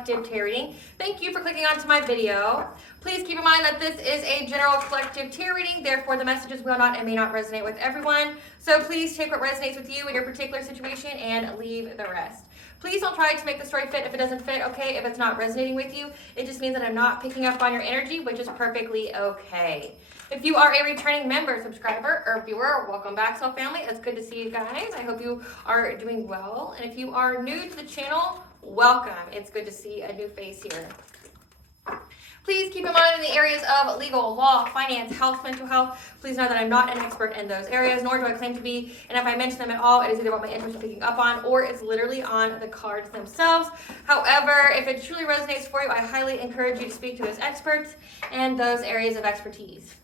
collective tarot reading. Thank you for clicking onto my video. Please keep in mind that this is a general collective tarot reading, therefore the messages will not and may not resonate with everyone. So please take what resonates with you in your particular situation and leave the rest. Please don't try to make the story fit if it doesn't fit, okay? If it's not resonating with you, it just means that I'm not picking up on your energy, which is perfectly okay. If you are a returning member, subscriber, or viewer, welcome back, Soul Family. It's good to see you guys. I hope you are doing well. And if you are new to the channel, welcome. It's good to see a new face here. Please keep in mind in the areas of legal, law, finance, health, mental health, please know that I'm not an expert in those areas, nor do I claim to be. And if I mention them at all, it is either what my interest is picking up on or it's literally on the cards themselves. However, if it truly resonates for you, I highly encourage you to speak to those experts and those areas of expertise.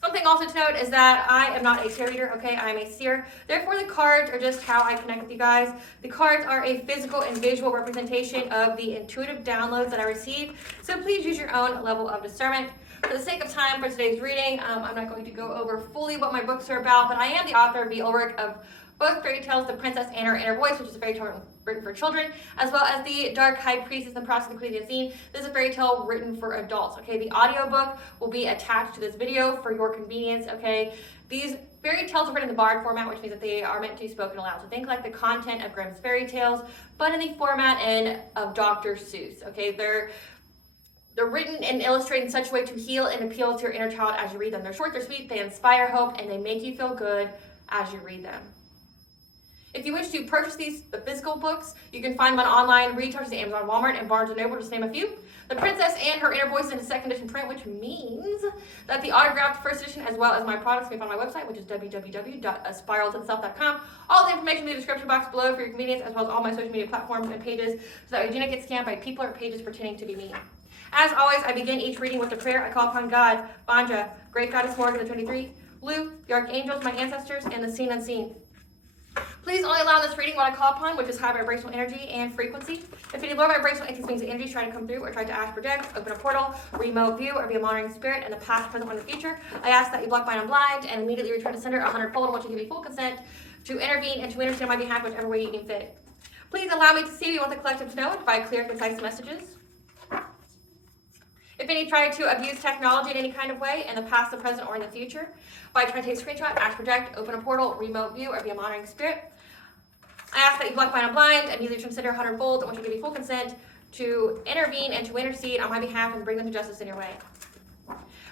Something also to note is that I am not a tarot reader, okay? I am a seer. Therefore, the cards are just how I connect with you guys. The cards are a physical and visual representation of the intuitive downloads that I receive. So please use your own level of discernment. For the sake of time for today's reading, I'm not going to go over fully what my books are about, but I am the author of the work of both fairy tales, The Princess and Her Inner Voice, which is a fairy tale written for children, as well as The Dark High Priestess and the Process of the Queen Scene. This is a fairy tale written for adults, okay? The audiobook will be attached to this video for your convenience, okay? These fairy tales are written in the bard format, which means that they are meant to be spoken aloud. So think like the content of Grimm's fairy tales, but in the format of Dr. Seuss, okay? They're written and illustrated in such a way to heal and appeal to your inner child as you read them. They're short, they're sweet, they inspire hope, and they make you feel good as you read them. If you wish to purchase the physical books, you can find them on online retailers, Amazon, Walmart, and Barnes & Noble, just to name a few. The Princess and Her Inner Voice is in a second edition print, which means that the autographed first edition, as well as my products, can be found on my website, which is www.aspiraltotheself.com. All the information in the description box below for your convenience, as well as all my social media platforms and pages, so that we do not get scammed by people or pages pretending to be me. As always, I begin each reading with a prayer. I call upon God, Banja, Great Goddess Morgan, the 23, Lu, the Archangels, my ancestors, and the seen unseen. Please only allow this reading what I call upon, which is high vibrational energy and frequency. If any low vibrational entities, beings, and energies try to come through or try to ask, project, open a portal, remote view, or be a monitoring spirit in the past, present, or in the future, I ask that you block, bind, and blind, and immediately return to sender 100-fold, once you give me full consent to intervene and to intercede on my behalf, whichever way you deem fit. Please allow me to see what you want the collective to know and provide clear, concise messages. If any try to abuse technology in any kind of way, in the past, the present, or in the future, by trying to take a screenshot, ask, project, open a portal, remote view, or be a monitoring spirit, I ask that you block, bind, and blind, and immediately consider 100-fold, once you give me full consent to intervene and to intercede on my behalf and bring them to justice in your way.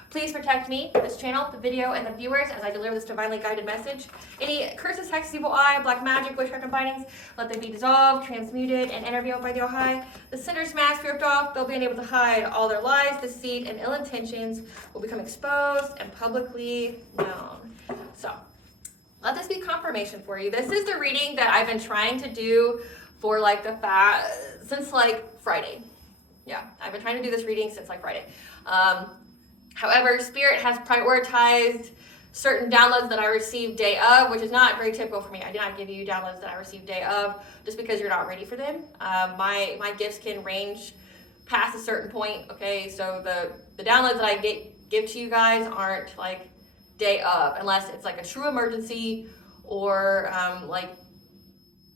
Please protect me, this channel, the video, and the viewers as I deliver this divinely guided message. Any curses, hexes, evil eye, black magic, witchcraft, and bindings, let them be dissolved, transmuted, and intervened by the Ojai. The sinner's mask ripped off, they'll be unable to hide. All their lies, deceit, and ill intentions will become exposed and publicly known. So, let this be confirmation for you. This is the reading that I've been trying to do for since Friday. Yeah, I've been trying to do this reading since Friday. However, Spirit has prioritized certain downloads that I received day of, which is not very typical for me. I did not give you downloads that I received day of just because you're not ready for them. My gifts can range past a certain point, okay? So the downloads that I give to you guys aren't day of, unless it's a true emergency or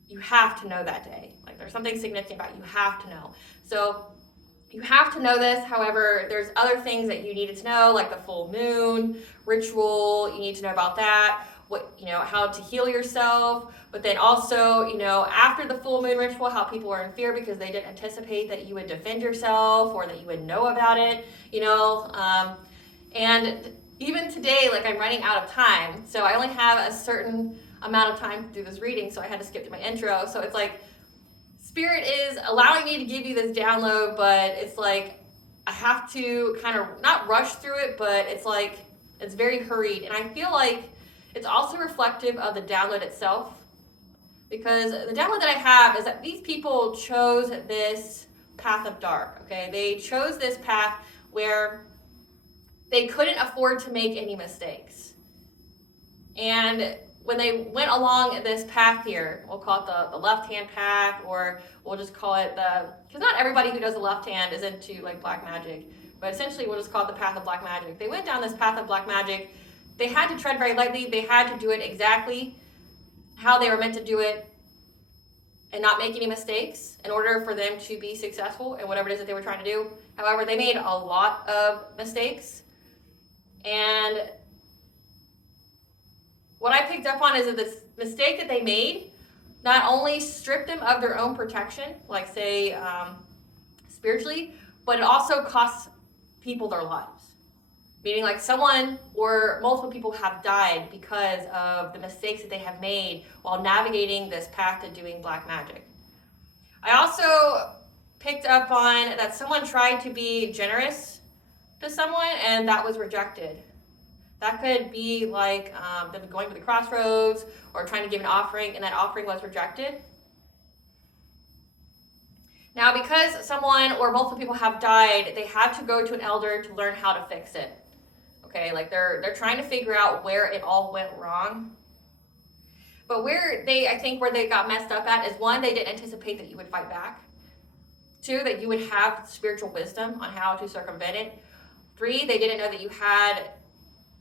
you have to know that day. There's something significant about it. You have to know. So you have to know this. However, there's other things that you needed to know, like the full moon ritual. You need to know about that. How to heal yourself. But then also, after the full moon ritual, how people are in fear because they didn't anticipate that you would defend yourself or that you would know about it. And even today, I'm running out of time. So I only have a certain amount of time to do this reading. So I had to skip to my intro. So it's Spirit is allowing me to give you this download, but it's I have to kind of not rush through it, but it's very hurried. And I feel it's also reflective of the download itself, because the download that I have is that these people chose this path of dark, okay? They chose this path where they couldn't afford to make any mistakes. And when they went along this path here, we'll call it the left-hand path, or we'll just call it because not everybody who does the left hand is into black magic, but essentially we'll just call it the path of black magic. They went down this path of black magic. They had to tread very lightly. They had to do it exactly how they were meant to do it. and not make any mistakes in order for them to be successful in whatever it is that they were trying to do. However, they made a lot of mistakes. And what I picked up on is that this mistake that they made not only stripped them of their own protection, like say spiritually, but it also costs people their lives. Meaning like someone or multiple people have died because of the mistakes that they have made while navigating this path to doing black magic. I also picked up on that someone tried to be generous to someone and that was rejected. That could be like them going to the crossroads or trying to give an offering and that offering was rejected. Now, because someone or multiple people have died, they had to go to an elder to learn how to fix it. Okay, like they're trying to figure out where it all went wrong. But where they got messed up at is one, they didn't anticipate that you would fight back. Two, that you would have spiritual wisdom on how to circumvent it. Three, they didn't know that you had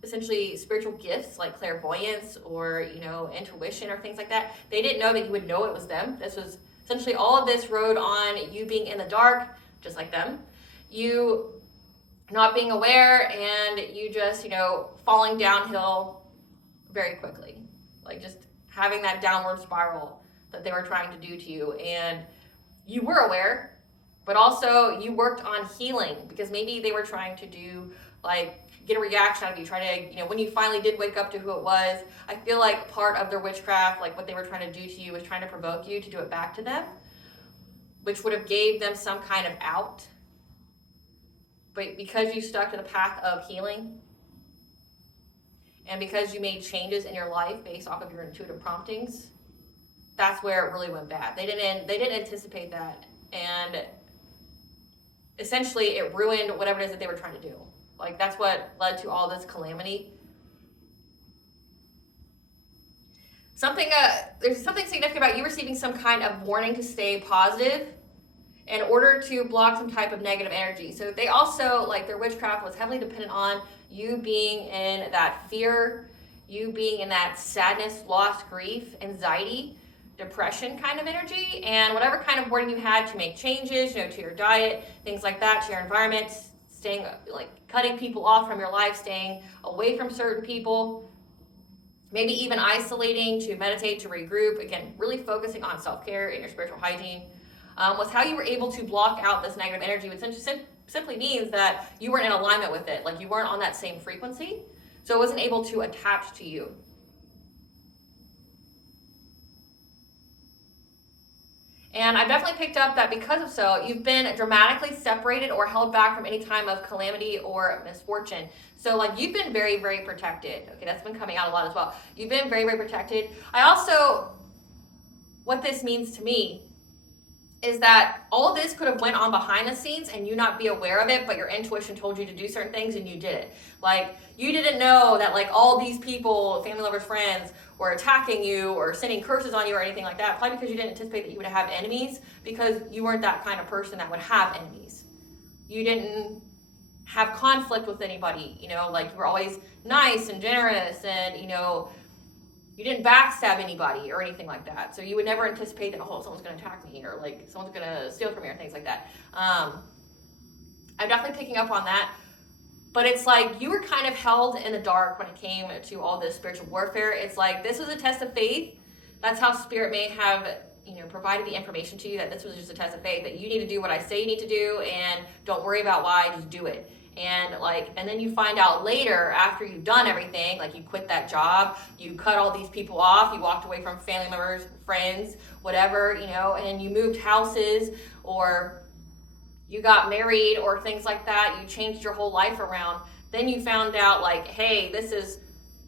essentially spiritual gifts like clairvoyance or, intuition or things like that. They didn't know that you would know it was them. This was essentially all of this rode on you being in the dark, just like them. You not being aware and you just, falling downhill very quickly. Like just having that downward spiral that they were trying to do to you. And you were aware, but also you worked on healing because maybe they were trying to do get a reaction out of you, try to, when you finally did wake up to who it was, I feel like part of their witchcraft, like what they were trying to do to you was trying to provoke you to do it back to them, which would have gave them some kind of out. But because you stuck to the path of healing and because you made changes in your life based off of your intuitive promptings, that's where it really went bad. They didn't anticipate that, and essentially it ruined whatever it is that they were trying to do. Like that's what led to all this calamity. There's something significant about you receiving some kind of warning to stay positive in order to block some type of negative energy. So they also, their witchcraft was heavily dependent on you being in that fear, you being in that sadness, loss, grief, anxiety, depression kind of energy, and whatever kind of wording you had to make changes, to your diet, things like that, to your environment, staying, cutting people off from your life, staying away from certain people, maybe even isolating to meditate, to regroup, again, really focusing on self-care and your spiritual hygiene, was how you were able to block out this negative energy, which simply means that you weren't in alignment with it, you weren't on that same frequency, so it wasn't able to attach to you. And I definitely picked up that because of so, you've been dramatically separated or held back from any time of calamity or misfortune. So you've been very, very protected. Okay, that's been coming out a lot as well. You've been very, very protected. What this means to me is that all this could have went on behind the scenes and you not be aware of it, but your intuition told you to do certain things and you did it. You didn't know that all these people, family members, friends, were attacking you or sending curses on you or anything like that, probably because you didn't anticipate that you would have enemies, because you weren't that kind of person that would have enemies. You didn't have conflict with anybody, you were always nice and generous and, you didn't backstab anybody or anything like that. So you would never anticipate that, someone's going to attack me or someone's going to steal from me or things like that. I'm definitely picking up on that. But it's you were kind of held in the dark when it came to all this spiritual warfare. It's this was a test of faith. That's how Spirit may have, provided the information to you, that this was just a test of faith, that you need to do what I say you need to do and don't worry about why, just do it. And then you find out later, after you've done everything, you quit that job, you cut all these people off, you walked away from family members, friends, whatever, and you moved houses, or you got married or things like that, you changed your whole life around, then you found out hey, this is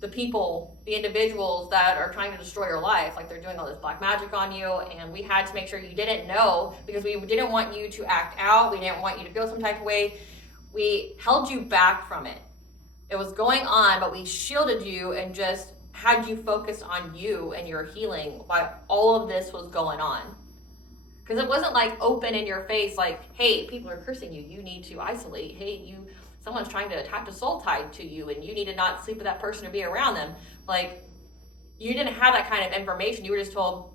the people, the individuals that are trying to destroy your life, they're doing all this black magic on you, and we had to make sure you didn't know, because we didn't want you to act out, we didn't want you to feel some type of way. We held you back from it. It was going on, but we shielded you and just had you focus on you and your healing while all of this was going on. Because it wasn't open in your face, hey, people are cursing you, you need to isolate. Hey, someone's trying to attach a soul tie to you and you need to not sleep with that person or be around them. You didn't have that kind of information. You were just told,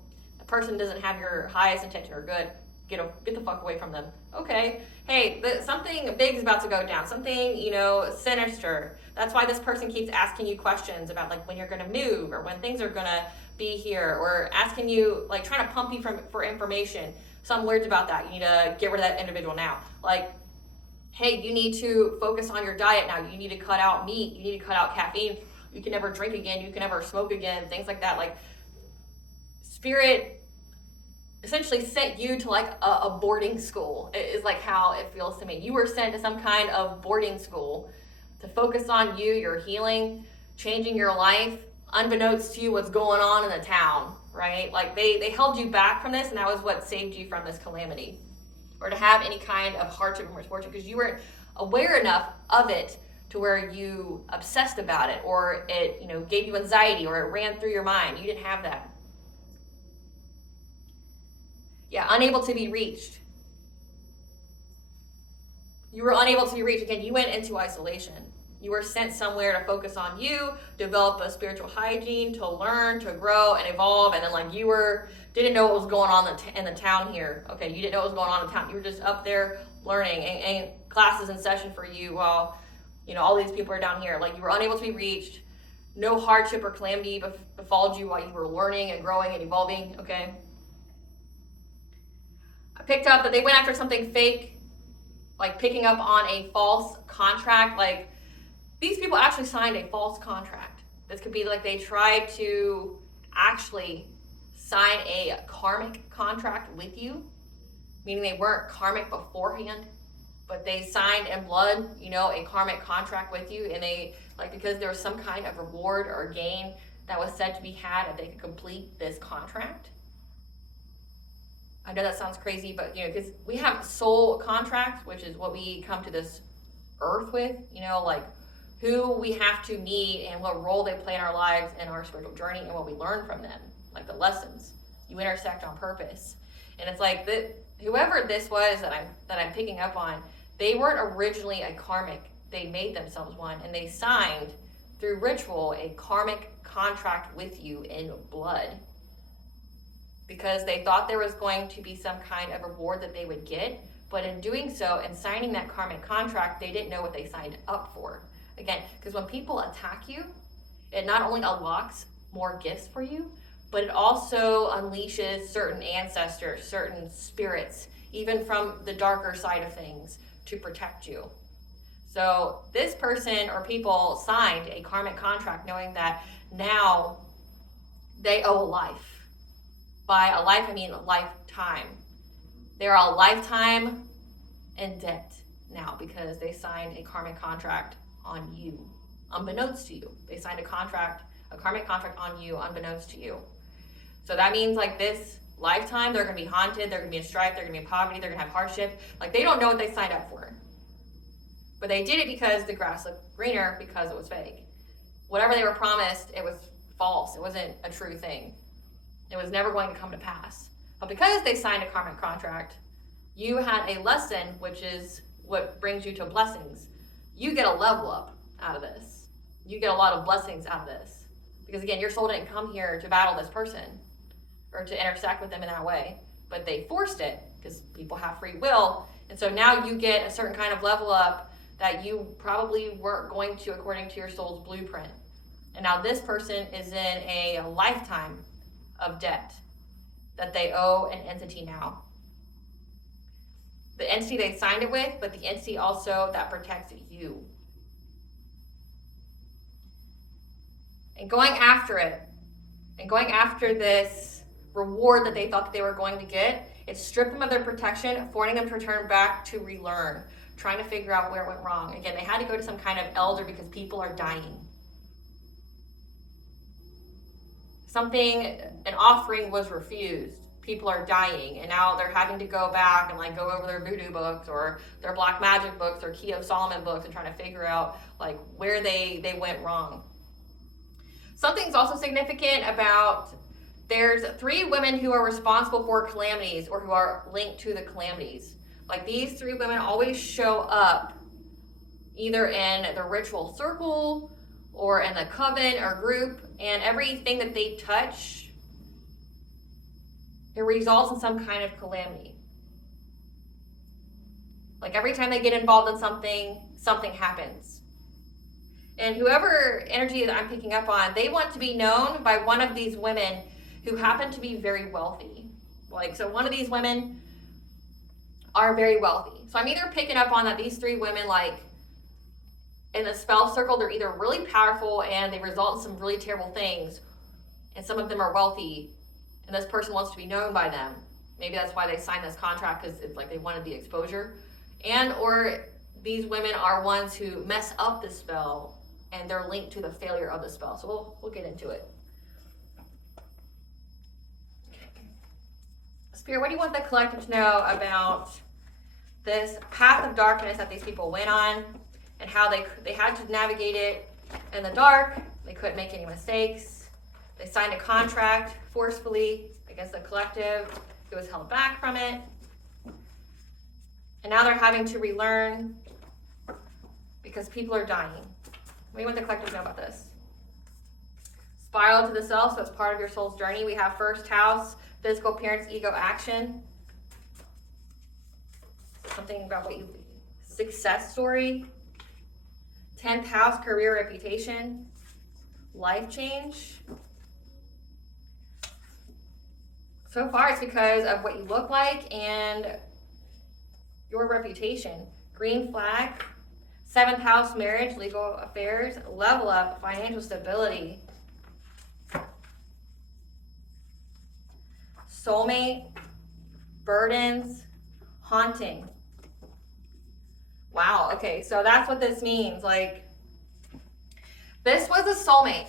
person doesn't have your highest intention or good, get the fuck away from them. Okay, hey, something big is about to go down, something, you know, sinister. That's why this person keeps asking you questions about like when you're gonna move or when things are gonna be here, or asking you, like trying to pump you for information. Some words about that, you need to get rid of that individual now. Like, hey, you need to focus on your diet now. You need to cut out meat. You need to cut out caffeine. You can never drink again. You can never smoke again. Things like that. Like, spirit essentially sent you to like a boarding school. It is like how it feels to me. You were sent to some kind of boarding school to focus on you, your healing, changing your life, unbeknownst to you what's going on in the town, right? Like they held you back from this, and that was what saved you from this calamity, or to have any kind of hardship or misfortune, because you weren't aware enough of it to where you obsessed about it, or it, you know, gave you anxiety, or it ran through your mind. You didn't have that. Yeah, unable to be reached. You were unable to be reached. Again, you went into isolation. You were sent somewhere to focus on you, develop a spiritual hygiene, to learn, to grow, and evolve. And then like you didn't know what was going on in the town here. Okay, you didn't know what was going on in town. You were just up there learning, and classes in session for you while, you know, all these people are down here. Like, you were unable to be reached. No hardship or calamity befalled you while you were learning and growing and evolving, okay? I picked up that they went after something fake, like picking up on a false contract. Like, these people actually signed a false contract. This could be like they tried to actually sign a karmic contract with you, meaning they weren't karmic beforehand, but they signed in blood, you know, a karmic contract with you, and they, like, because there was some kind of reward or gain that was said to be had if they could complete this contract. I know that sounds crazy, but, you know, because we have soul contracts, which is what we come to this earth with, you know, like who we have to meet and what role they play in our lives and our spiritual journey and what we learn from them, like the lessons. You intersect on purpose. And it's like that whoever this was that I'm picking up on, they weren't originally a karmic. They made themselves one, and they signed through ritual a karmic contract with you in blood, because they thought there was going to be some kind of reward that they would get. But in doing so and signing that karmic contract, they didn't know what they signed up for. Again, because when people attack you, it not only unlocks more gifts for you, but it also unleashes certain ancestors, certain spirits, even from the darker side of things, to protect you. So this person or people signed a karmic contract knowing that now they owe a life. By a life, I mean a lifetime. They're a lifetime in debt now because they signed a karmic contract on you, unbeknownst to you. They signed a karmic contract on you, unbeknownst to you. So that means like this lifetime, they're going to be haunted, they're going to be in strife, they're going to be in poverty, they're going to have hardship. Like, they don't know what they signed up for. But they did it because the grass looked greener, because it was fake. Whatever they were promised, it was false. It wasn't a true thing. It was never going to come to pass. But because they signed a karmic contract, you had a lesson, which is what brings you to blessings. You get a level up out of this. You get a lot of blessings out of this. Because again, your soul didn't come here to battle this person or to intersect with them in that way, but they forced it because people have free will. And so now you get a certain kind of level up that you probably weren't going to according to your soul's blueprint. And now this person is in a lifetime of debt that they owe an entity now. The entity they signed it with, but the entity also that protects you. And going after it, and going after this reward that they thought that they were going to get, it stripped them of their protection, forcing them to return back to relearn, trying to figure out where it went wrong. Again, they had to go to some kind of elder because people are dying. An offering was refused. People are dying, and now they're having to go back and like go over their voodoo books or their black magic books or Key of Solomon books and trying to figure out like where they went wrong. Something's also significant about, there's 3 women who are responsible for calamities or who are linked to the calamities. Like, these 3 women always show up either in the ritual circle or in the coven or group, and everything that they touch it results in some kind of calamity. Like every time they get involved in something, something happens. And whoever energy that I'm picking up on, they want to be known by one of these women who happen to be very wealthy. Like, so one of these women are very wealthy. So I'm either picking up on that these three women, like, in the spell circle, they're either really powerful and they result in some really terrible things, and some of them are wealthy, and this person wants to be known by them. Maybe that's why they signed this contract, because it's like they wanted the exposure. And or these women are ones who mess up the spell, and they're linked to the failure of the spell. So we'll get into it. Spirit, what do you want the collective to know about this path of darkness that these people went on, and how they had to navigate it in the dark? They couldn't make any mistakes. They signed a contract forcefully against the collective who was held back from it. And now they're having to relearn because people are dying. What do you want the collective to know about this? Spiral to the self, so it's part of your soul's journey. We have first house, physical appearance, ego, action. Something about what you, success story. 10th house, career, reputation, life change. So far, it's because of what you look like and your reputation. Green flag, 7th house, marriage, legal affairs, level up, financial stability. Soulmate, burdens, haunting. Wow, okay, so that's what this means. Like, this was a soulmate.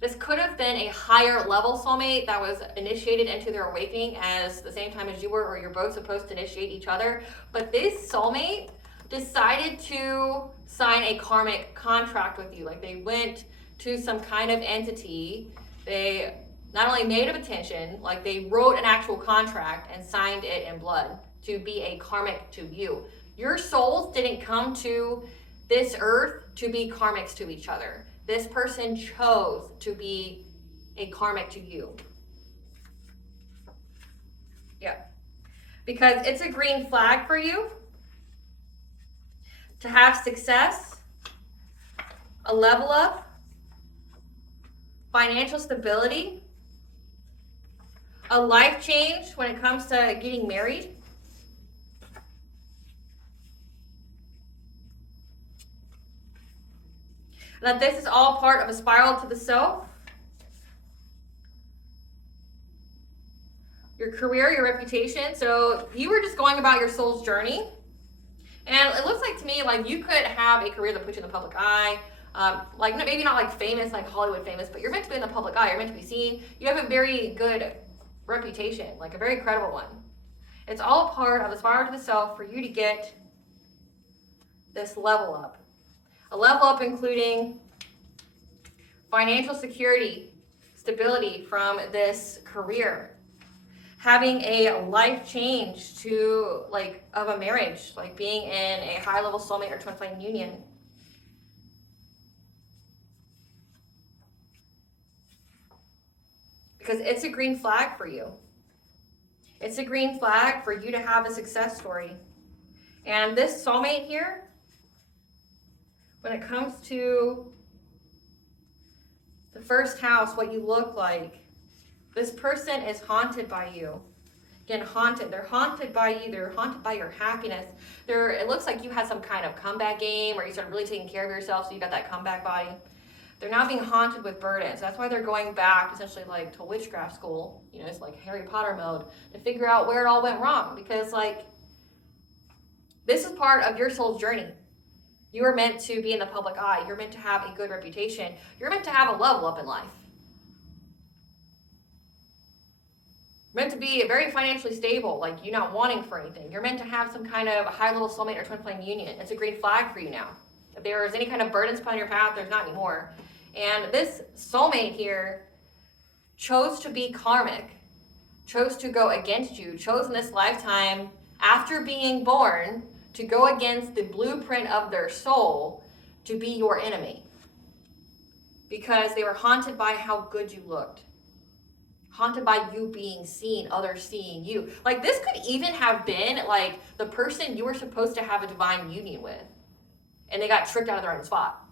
This could have been a higher level soulmate that was initiated into their awakening as the same time as you were, or you're both supposed to initiate each other. But this soulmate decided to sign a karmic contract with you. Like, they went to some kind of entity. They not only made a petition, like they wrote an actual contract and signed it in blood to be a karmic to you. Your souls didn't come to this earth to be karmics to each other. This person chose to be a karmic to you. Yeah. Because it's a green flag for you to have success, a level up, financial stability, a life change when it comes to getting married. That this is all part of a spiral to the self. Your career, your reputation. So you were just going about your soul's journey. And it looks like to me like you could have a career that puts you in the public eye. Like maybe not like famous, like Hollywood famous, but you're meant to be in the public eye. You're meant to be seen. You have a very good reputation, like a very credible one. It's all part of the spiral to the self for you to get this level up. A level up including financial security, stability from this career. Having a life change to like of a marriage, like being in a high level soulmate or twin flame union. Because it's a green flag for you. It's a green flag for you to have a success story. And this soulmate here, when it comes to the first house, what you look like, this person is haunted by you. Again, haunted. They're haunted by you. They're haunted by your happiness. It looks like you had some kind of comeback game where you started really taking care of yourself, so you got that comeback body. They're now being haunted with burdens. That's why they're going back essentially like to witchcraft school. You know, it's like Harry Potter mode to figure out where it all went wrong. Because like, this is part of your soul's journey. You are meant to be in the public eye. You're meant to have a good reputation. You're meant to have a level up in life. You're meant to be very financially stable, like you're not wanting for anything. You're meant to have some kind of high-level soulmate or twin flame union. It's a green flag for you now. If there is any kind of burdens put on your path, there's not anymore. And this soulmate here chose to be karmic, chose to go against you, chose in this lifetime, after being born, to go against the blueprint of their soul to be your enemy. Because they were haunted by how good you looked. haunted by you being seen, others seeing you. Like, this could even have been like the person you were supposed to have a divine union with, and they got tricked out of their own spot.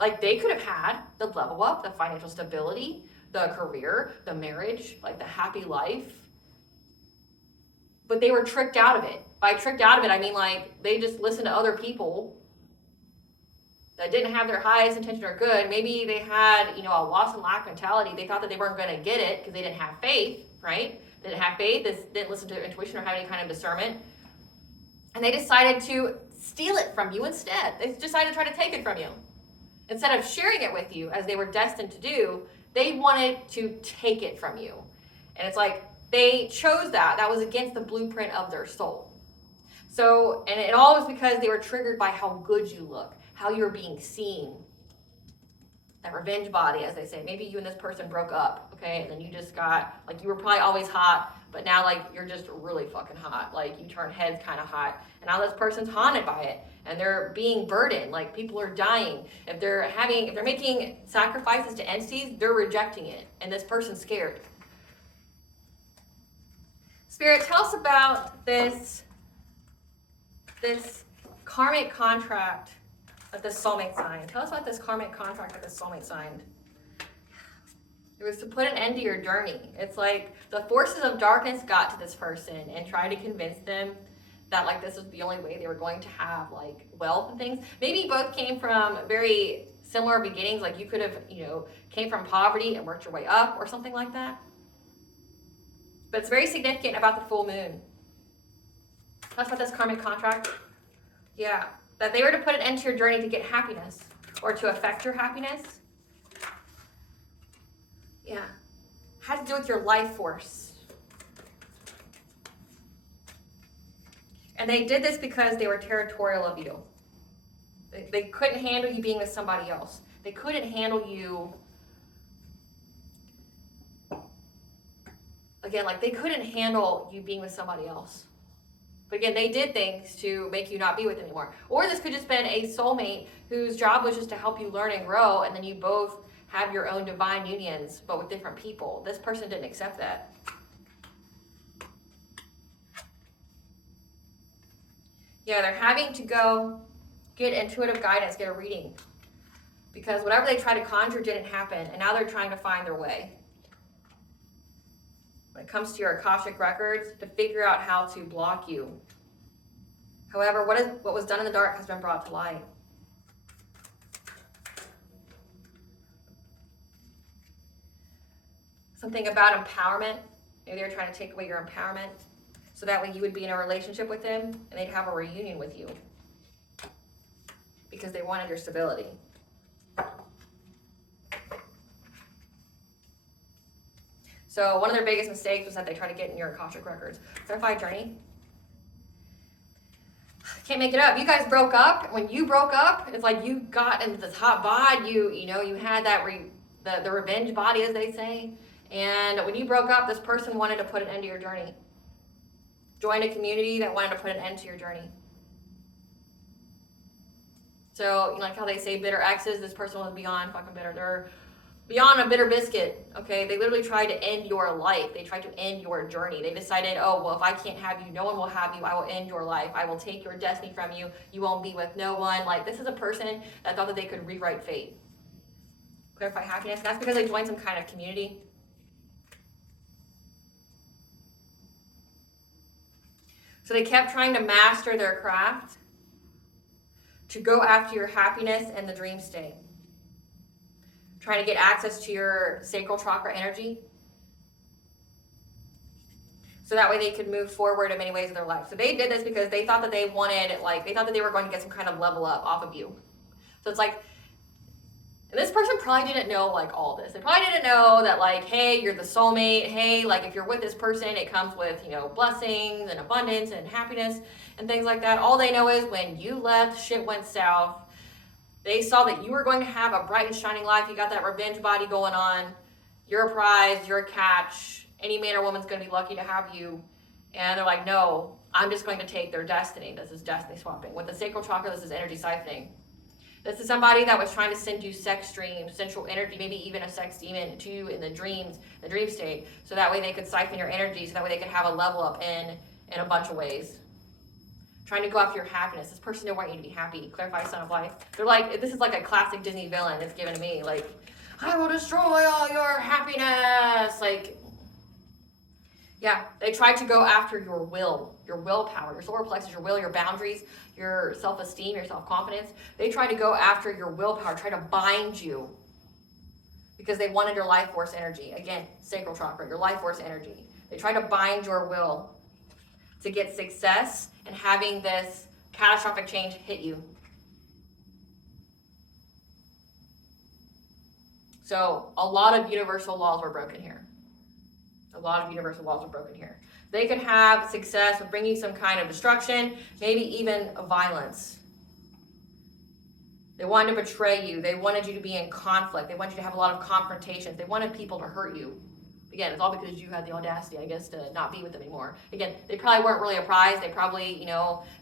Like, they could have had the level up, the financial stability, the career, the marriage, like the happy life, but they were tricked out of it. By tricked out of it, I mean like they just listened to other people that didn't have their highest intention or good. Maybe they had, a loss and lack mentality. They thought that they weren't going to get it because they didn't have faith, right? They didn't have faith. They didn't listen to their intuition or have any kind of discernment. And they decided to steal it from you instead. They decided to try to take it from you. Instead of sharing it with you as they were destined to do, they wanted to take it from you. And it's like they chose that. That was against the blueprint of their soul. So, and it all was because they were triggered by how good you look, how you're being seen. That revenge body, as they say. Maybe you and this person broke up, okay? And then you just got, like, you were probably always hot, but now, like, you're just really fucking hot. Like, you turn heads kind of hot. And now this person's haunted by it. And they're being burdened. Like, people are dying. If they're making sacrifices to entities, they're rejecting it. And this person's scared. Spirit, tell us about this karmic contract that the soulmate signed. Tell us about this karmic contract that the soulmate signed. It was to put an end to your journey. It's like the forces of darkness got to this person and tried to convince them that like this was the only way they were going to have like wealth and things. Maybe you both came from very similar beginnings. Like you could have, came from poverty and worked your way up or something like that. But it's very significant about the full moon. Tell us about this karmic contract. Yeah. That they were to put an end to your journey to get happiness or to affect your happiness. Yeah. Had to do with your life force. And they did this because they were territorial of you. They couldn't handle you being with somebody else. They couldn't handle you. Again, like they couldn't handle you being with somebody else. But again, they did things to make you not be with them anymore. Or this could just been a soulmate whose job was just to help you learn and grow, and then you both have your own divine unions, but with different people. This person didn't accept that. Yeah, they're having to go get intuitive guidance, get a reading. Because whatever they tried to conjure didn't happen, and now they're trying to find their way. When it comes to your Akashic records, to figure out how to block you. However, what was done in the dark has been brought to light. Something about empowerment. Maybe they're trying to take away your empowerment, so that way you would be in a relationship with them and they'd have a reunion with you. Because they wanted your stability. So one of their biggest mistakes was that they tried to get in your Akashic records. Certified journey. Can't make it up. You guys broke up. When you broke up, it's like you got into this hot bod. You had that the revenge body, as they say. And when you broke up, this person wanted to put an end to your journey. Joined a community that wanted to put an end to your journey. So, like how they say bitter exes, this person was beyond fucking bitter. They're beyond a bitter biscuit, okay? They literally tried to end your life. They tried to end your journey. They decided, oh, well, if I can't have you, no one will have you. I will end your life. I will take your destiny from you. You won't be with no one. Like, this is a person that thought that they could rewrite fate. Clarify happiness. That's because they joined some kind of community. So they kept trying to master their craft to go after your happiness and the dream state. Trying to get access to your sacral chakra energy. So that way they could move forward in many ways of their life. So they did this because they thought that they thought that they were going to get some kind of level up off of you. So it's like, and this person probably didn't know like all this. They probably didn't know that like, hey, you're the soulmate. Hey, like if you're with this person, it comes with, blessings and abundance and happiness and things like that. All they know is when you left, shit went south. They saw that you were going to have a bright and shining life. You got that revenge body going on. You're a prize. You're a catch. Any man or woman's going to be lucky to have you. And they're like, no, I'm just going to take their destiny. This is destiny swapping. With the sacral chakra, this is energy siphoning. This is somebody that was trying to send you sex dreams, sensual energy, maybe even a sex demon to you in the dreams, the dream state, so that way they could siphon your energy, so that way they could have a level up in a bunch of ways. Trying to go after your happiness. This person didn't want you to be happy. Clarify, Son of Life. They're like, this is like a classic Disney villain it's given to me. Like, I will destroy all your happiness. Like, yeah, they tried to go after your willpower, your solar plexus, your will, your boundaries, your self-esteem, your self-confidence. They tried to go after your willpower, try to bind you because they wanted your life force energy. Again, sacral chakra, your life force energy. They tried to bind your will to get success and having this catastrophic change hit you. So a lot of universal laws were broken here. A lot of universal laws were broken here. They could have success with bringing some kind of destruction, maybe even violence. They wanted to betray you. They wanted you to be in conflict. They wanted you to have a lot of confrontations. They wanted people to hurt you. Again, it's all because you had the audacity, I guess, to not be with them anymore. Again, they probably weren't really a prize. They probably,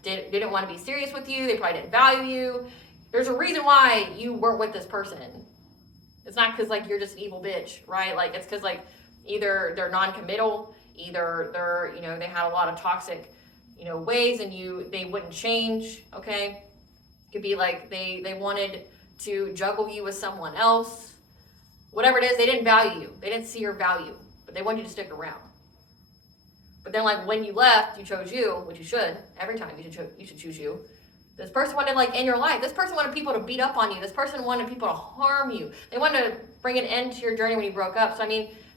didn't want to be serious with you. They probably didn't value you. There's a reason why you weren't with this person. It's not because, you're just an evil bitch, right? It's because, either they're non-committal, either they're, they had a lot of toxic, ways and they wouldn't change, okay? It could be they wanted to juggle you with someone else. Whatever it is, they didn't value you. They didn't see your value, but they wanted you to stick around. But then when you left, you chose you, which you should. Every time you should choose you. This person wanted in your life. This person wanted people to beat up on you. This person wanted people to harm you. They wanted to bring an end to your journey when you broke up. So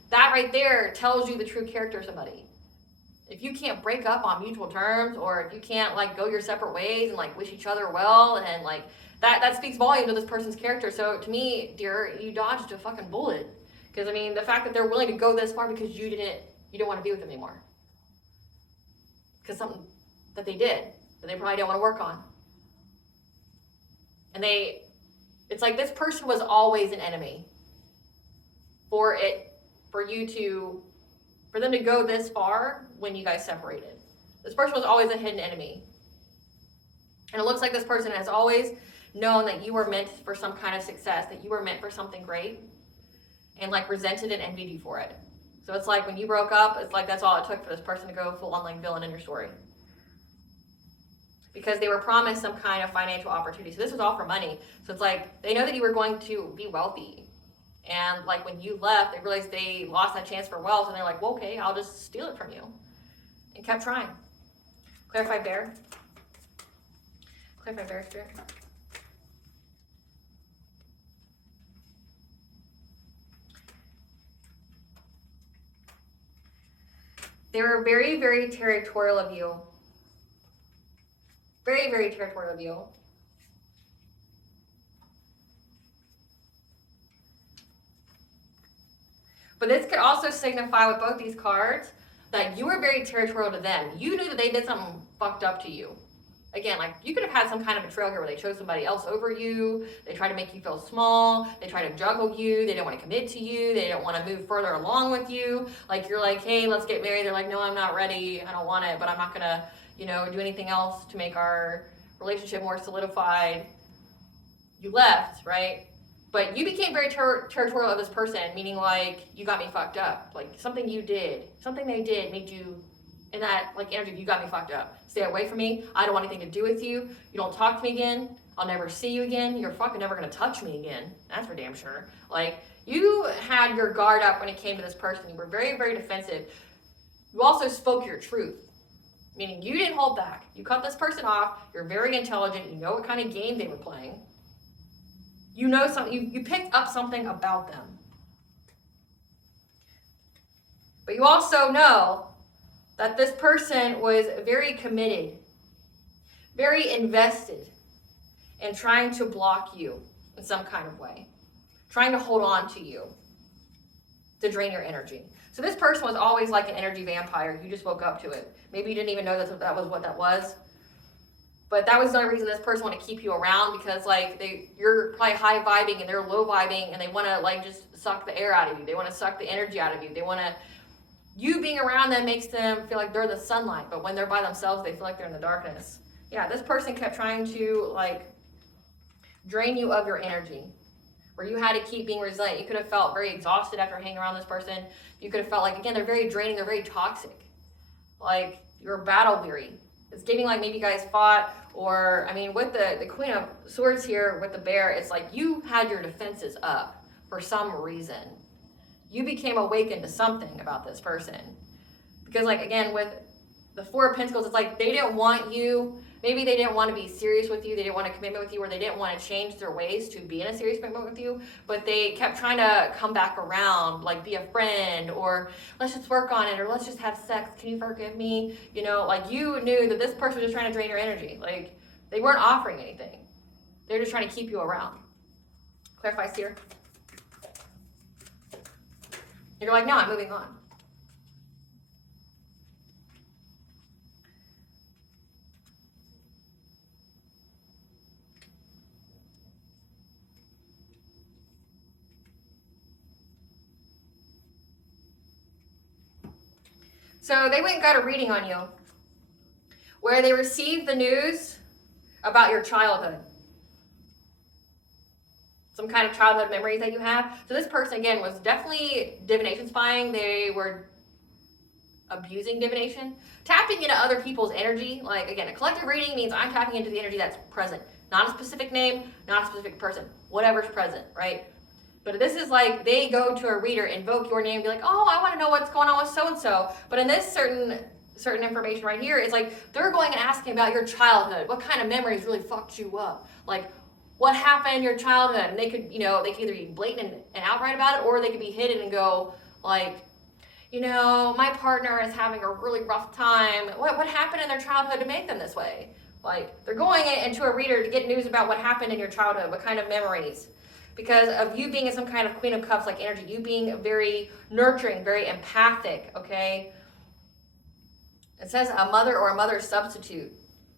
that right there tells you the true character of somebody. If you can't break up on mutual terms, or if you can't go your separate ways and wish each other well, and that speaks volume to this person's character. So to me, dear, you dodged a fucking bullet. Because the fact that they're willing to go this far because you didn't want to be with them anymore. Because something that they did that they probably didn't want to work on. And it's like this person was always an enemy. For them to go this far when you guys separated. This person was always a hidden enemy. And it looks like this person has always known that you were meant for some kind of success, that you were meant for something great, and resented and envied you for it. So it's when you broke up, it's that's all it took for this person to go full on villain in your story. Because they were promised some kind of financial opportunity. So this was all for money. So it's they know that you were going to be wealthy. And when you left, they realized they lost that chance for wealth, and they're well, okay, I'll just steal it from you. And kept trying. Clarify bear. Clarify bear spirit. They were very, very territorial of you. Very, very territorial of you. But this could also signify with both these cards that you were very territorial to them. You knew that they did something fucked up to you. Again, you could have had some kind of betrayal here where they chose somebody else over you. They tried to make you feel small. They tried to juggle you. They didn't want to commit to you. They didn't want to move further along with you. You're hey, let's get married. They're no, I'm not ready. I don't want it, but I'm not going to, do anything else to make our relationship more solidified. You left, right? But you became very territorial of this person, meaning you got me fucked up. Something you did, something they did made you, in that energy, you got me fucked up. Stay away from me. I don't want anything to do with you. You don't talk to me again. I'll never see you again. You're fucking never gonna touch me again. That's for damn sure. You had your guard up when it came to this person. You were very, very defensive. You also spoke your truth, meaning you didn't hold back. You cut this person off. You're very intelligent. You know what kind of game they were playing. You know something, you picked up something about them. But you also know that this person was very committed, very invested in trying to block you in some kind of way, trying to hold on to you to drain your energy. So this person was always like an energy vampire. You just woke up to it. Maybe you didn't even know that was what that was. But that was the only reason this person wanted to keep you around, because you're probably high vibing and they're low vibing, and they want to just suck the air out of you. They want to suck the energy out of you. They want to, you being around them makes them feel like they're the sunlight, but when they're by themselves, they feel like they're in the darkness. Yeah, this person kept trying to drain you of your energy, where you had to keep being resilient. You could have felt very exhausted after hanging around this person. You could have felt like, again, they're very draining, they're very toxic. Like, you're battle weary. It's giving like maybe you guys fought, or, I mean, with the Queen of Swords here, with the bear, it's like you had your defenses up for some reason. You became awakened to something about this person. Because, like, again, with the Four of Pentacles, it's like they didn't want you, maybe they didn't want to be serious with you, they didn't want a commitment with you, or they didn't want to change their ways to be in a serious commitment with you, but they kept trying to come back around, like be a friend, or let's just work on it, or let's just have sex, can you forgive me? You know, like you knew that this person was just trying to drain your energy. Like, they weren't offering anything. They're just trying to keep you around. Clarify, Seer. You're like, no, I'm moving on. So they went and got a reading on you where they received the news about your childhood. Some kind of childhood memories that you have. So this person, again, was definitely divination spying. They were abusing divination. Tapping into other people's energy. Like, again, a collective reading means I'm tapping into the energy that's present. Not a specific name, not a specific person. Whatever's present, right? But this is like they go to a reader, invoke your name, be like, oh, I want to know what's going on with so-and-so. But in this certain information right here, it's like they're going and asking about your childhood. What kind of memories really fucked you up? Like, what happened in your childhood? And they could, you know, they could either be blatant and outright about it, or they could be hidden and go like, you know, my partner is having a really rough time. What happened in their childhood to make them this way? Like, they're going into a reader to get news about what happened in your childhood, what kind of memories. Because of you being in some kind of Queen of Cups like energy, you being very nurturing, very empathic, okay? It says a mother or a mother's substitute.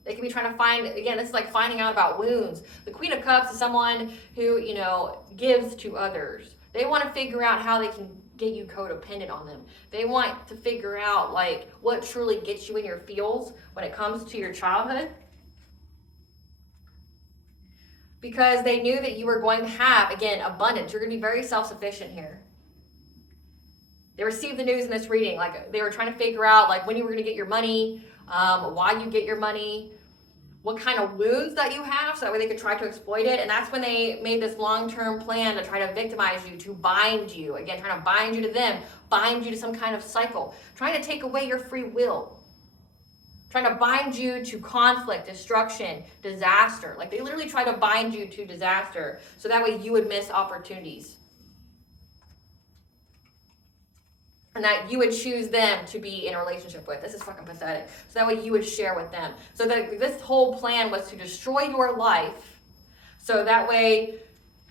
They could be trying to find, again, this is like finding out about wounds. The Queen of Cups is someone who, you know, gives to others. They want to figure out how they can get you codependent on them. They want to figure out, like, what truly gets you in your feels when it comes to your childhood. Because they knew that you were going to have, again, abundance. You're going to be very self-sufficient here. They received the news in this reading. Like, they were trying to figure out, like, when you were going to get your money, why you get your money, what kind of wounds that you have, so that way they could try to exploit it. And that's when they made this long-term plan to try to victimize you, to bind you. Again, trying to bind you to them, bind you to some kind of cycle, trying to take away your free will. Trying to bind you to conflict, destruction, disaster. Like, they literally try to bind you to disaster so that way you would miss opportunities. And that you would choose them to be in a relationship with. This is fucking pathetic. So that way you would share with them. So that this whole plan was to destroy your life so that way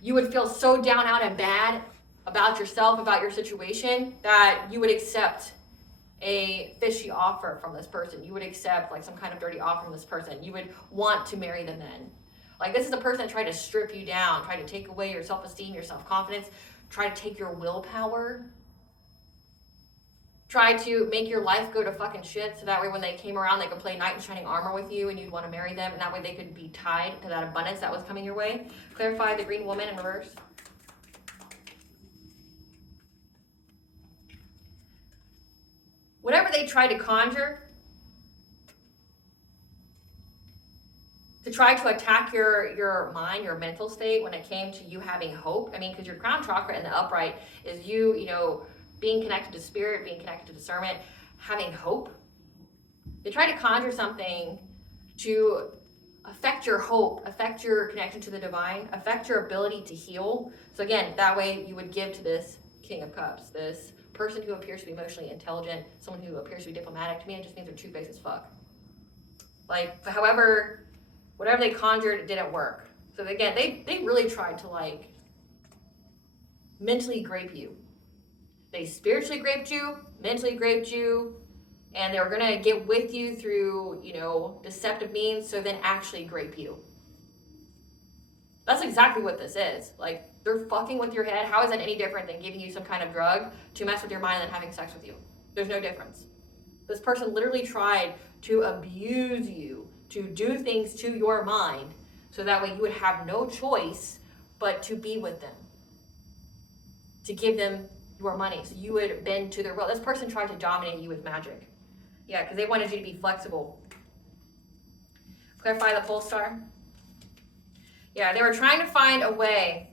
you would feel so down, out, and bad about yourself, about your situation, that you would accept a fishy offer from this person. You would accept like some kind of dirty offer from this person. You would want to marry them then. Like, this is a person that tried to strip you down, tried to take away your self-esteem, your self-confidence, try to take your willpower, try to make your life go to fucking shit so that way when they came around they could play knight in shining armor with you and you'd want to marry them, and that way they could be tied to that abundance that was coming your way. Clarify the green woman in reverse. Whatever they tried to conjure to try to attack your mind, your mental state when it came to you having hope. I mean, because your crown chakra in the upright is you know, being connected to spirit, being connected to discernment, having hope. They try to conjure something to affect your hope, affect your connection to the divine, affect your ability to heal. So again, that way you would give to this King of Cups, this person who appears to be emotionally intelligent, someone who appears to be diplomatic. To me, it just means they're two-faced as fuck. Like, however, whatever they conjured, it didn't work. So again, they really tried to, like, mentally grape you. They spiritually graped you, mentally graped you, and they were gonna get with you through, you know, deceptive means, so then actually grape you. That's exactly what this is. Like, they're fucking with your head. How is that any different than giving you some kind of drug to mess with your mind and having sex with you? There's no difference. This person literally tried to abuse you, to do things to your mind So that way you would have no choice but to be with them, to give them your money. So you would bend to their will. This person tried to dominate you with magic. Yeah, because they wanted you to be flexible. Clarify the pole star. Yeah, they were trying to find a way.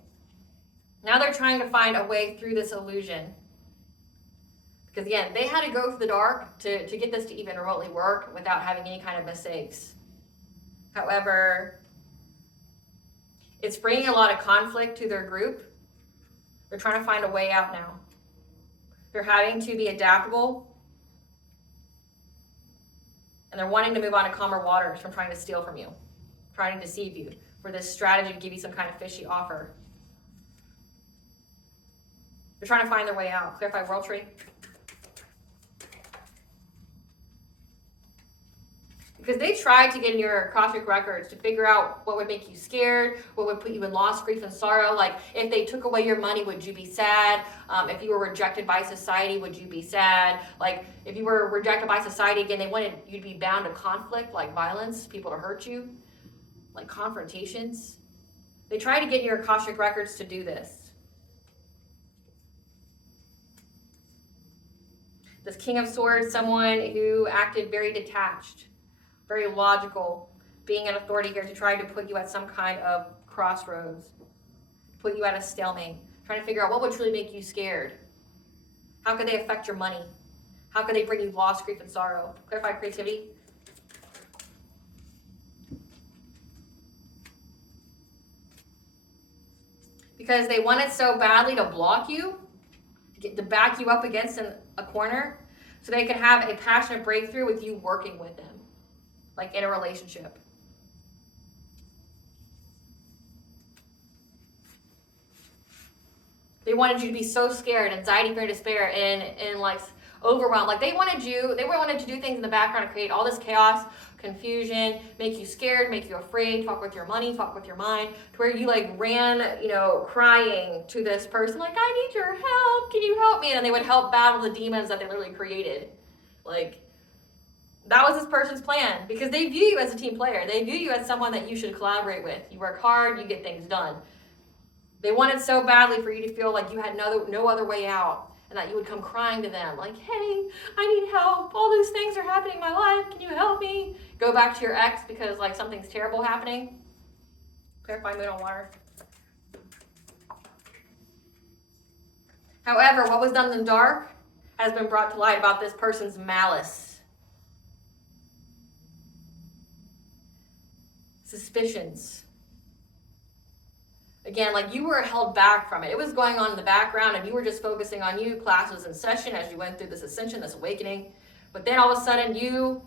Now they're trying to find a way through this illusion. Because again, they had to go through the dark to get this to even remotely work without having any kind of mistakes. However, it's bringing a lot of conflict to their group. They're trying to find a way out now. They're having to be adaptable. And they're wanting to move on to calmer waters from trying to steal from you, trying to deceive you for this strategy to give you some kind of fishy offer. They're trying to find their way out. Clarify world tree. Because they tried to get in your Akashic records to figure out what would make you scared, what would put you in loss, grief, and sorrow. Like, if they took away your money, would you be sad? If you were rejected by society, would you be sad? Like, if you were rejected by society, again, they wanted you to be bound to conflict, like violence, people to hurt you, like confrontations. They tried to get in your Akashic records to do this. This King of Swords, someone who acted very detached, very logical, being an authority here to try to put you at some kind of crossroads, put you at a stalemate, trying to figure out what would truly make you scared. How could they affect your money? How could they bring you loss, grief, and sorrow? Clarify creativity. Because they wanted so badly to block you, to back you up against a corner, so they could have a passionate breakthrough with you working with them. Like in a relationship. They wanted you to be so scared, anxiety, fear, despair, and like overwhelmed. Like they wanted to do things in the background to create all this chaos, confusion, make you scared, make you afraid, talk with your money, talk with your mind, to where you like ran, crying to this person, like, I need your help, can you help me? And they would help battle the demons that they literally created. Like, that was this person's plan, because they view you as a team player. They view you as someone that you should collaborate with. You work hard, you get things done. They wanted so badly for you to feel like you had no other way out, and that you would come crying to them like, hey, I need help. All these things are happening in my life. Can you help me? Go back to your ex because like something's terrible happening. Clarify moon on water. However, what was done in the dark has been brought to light about this person's malice. Suspicions. Again, like you were held back from it. It was going on in the background and you were just focusing on you. Class was in session as you went through this ascension, this awakening. But then all of a sudden you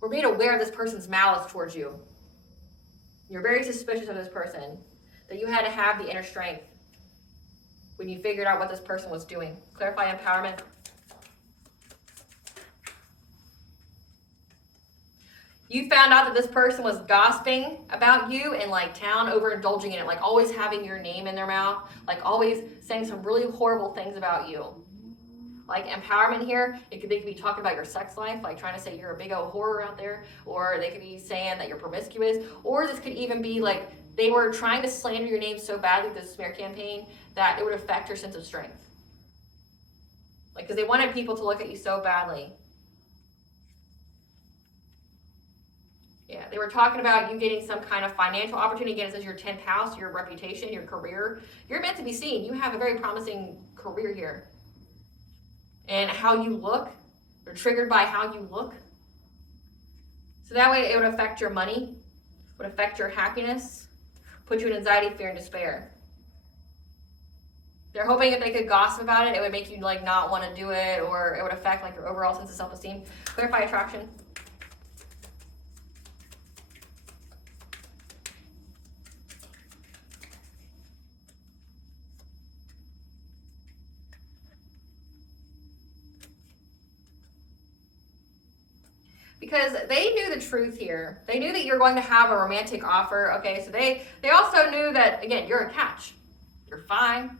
were made aware of this person's malice towards you. You're very suspicious of this person, that you had to have the inner strength when you figured out what this person was doing. Clarify empowerment. You found out that this person was gossiping about you in like town, overindulging in it, like always having your name in their mouth, like always saying some really horrible things about you. Like empowerment here, they could be talking about your sex life, like trying to say you're a big old whore out there, or they could be saying that you're promiscuous, or this could even be like they were trying to slander your name so badly with this smear campaign that it would affect your sense of strength. Like, because they wanted people to look at you so badly. Yeah, they were talking about you getting some kind of financial opportunity. Again, it says your 10th house, your reputation, your career. You're meant to be seen. You have a very promising career here. And how you look, they're triggered by how you look. So that way it would affect your money, would affect your happiness, put you in anxiety, fear, and despair. They're hoping if they could gossip about it, it would make you like not want to do it, or it would affect like your overall sense of self-esteem. Clarify attraction. Because they knew the truth here. They knew that you're going to have a romantic offer. Okay, so they also knew that, again, you're a catch. You're fine.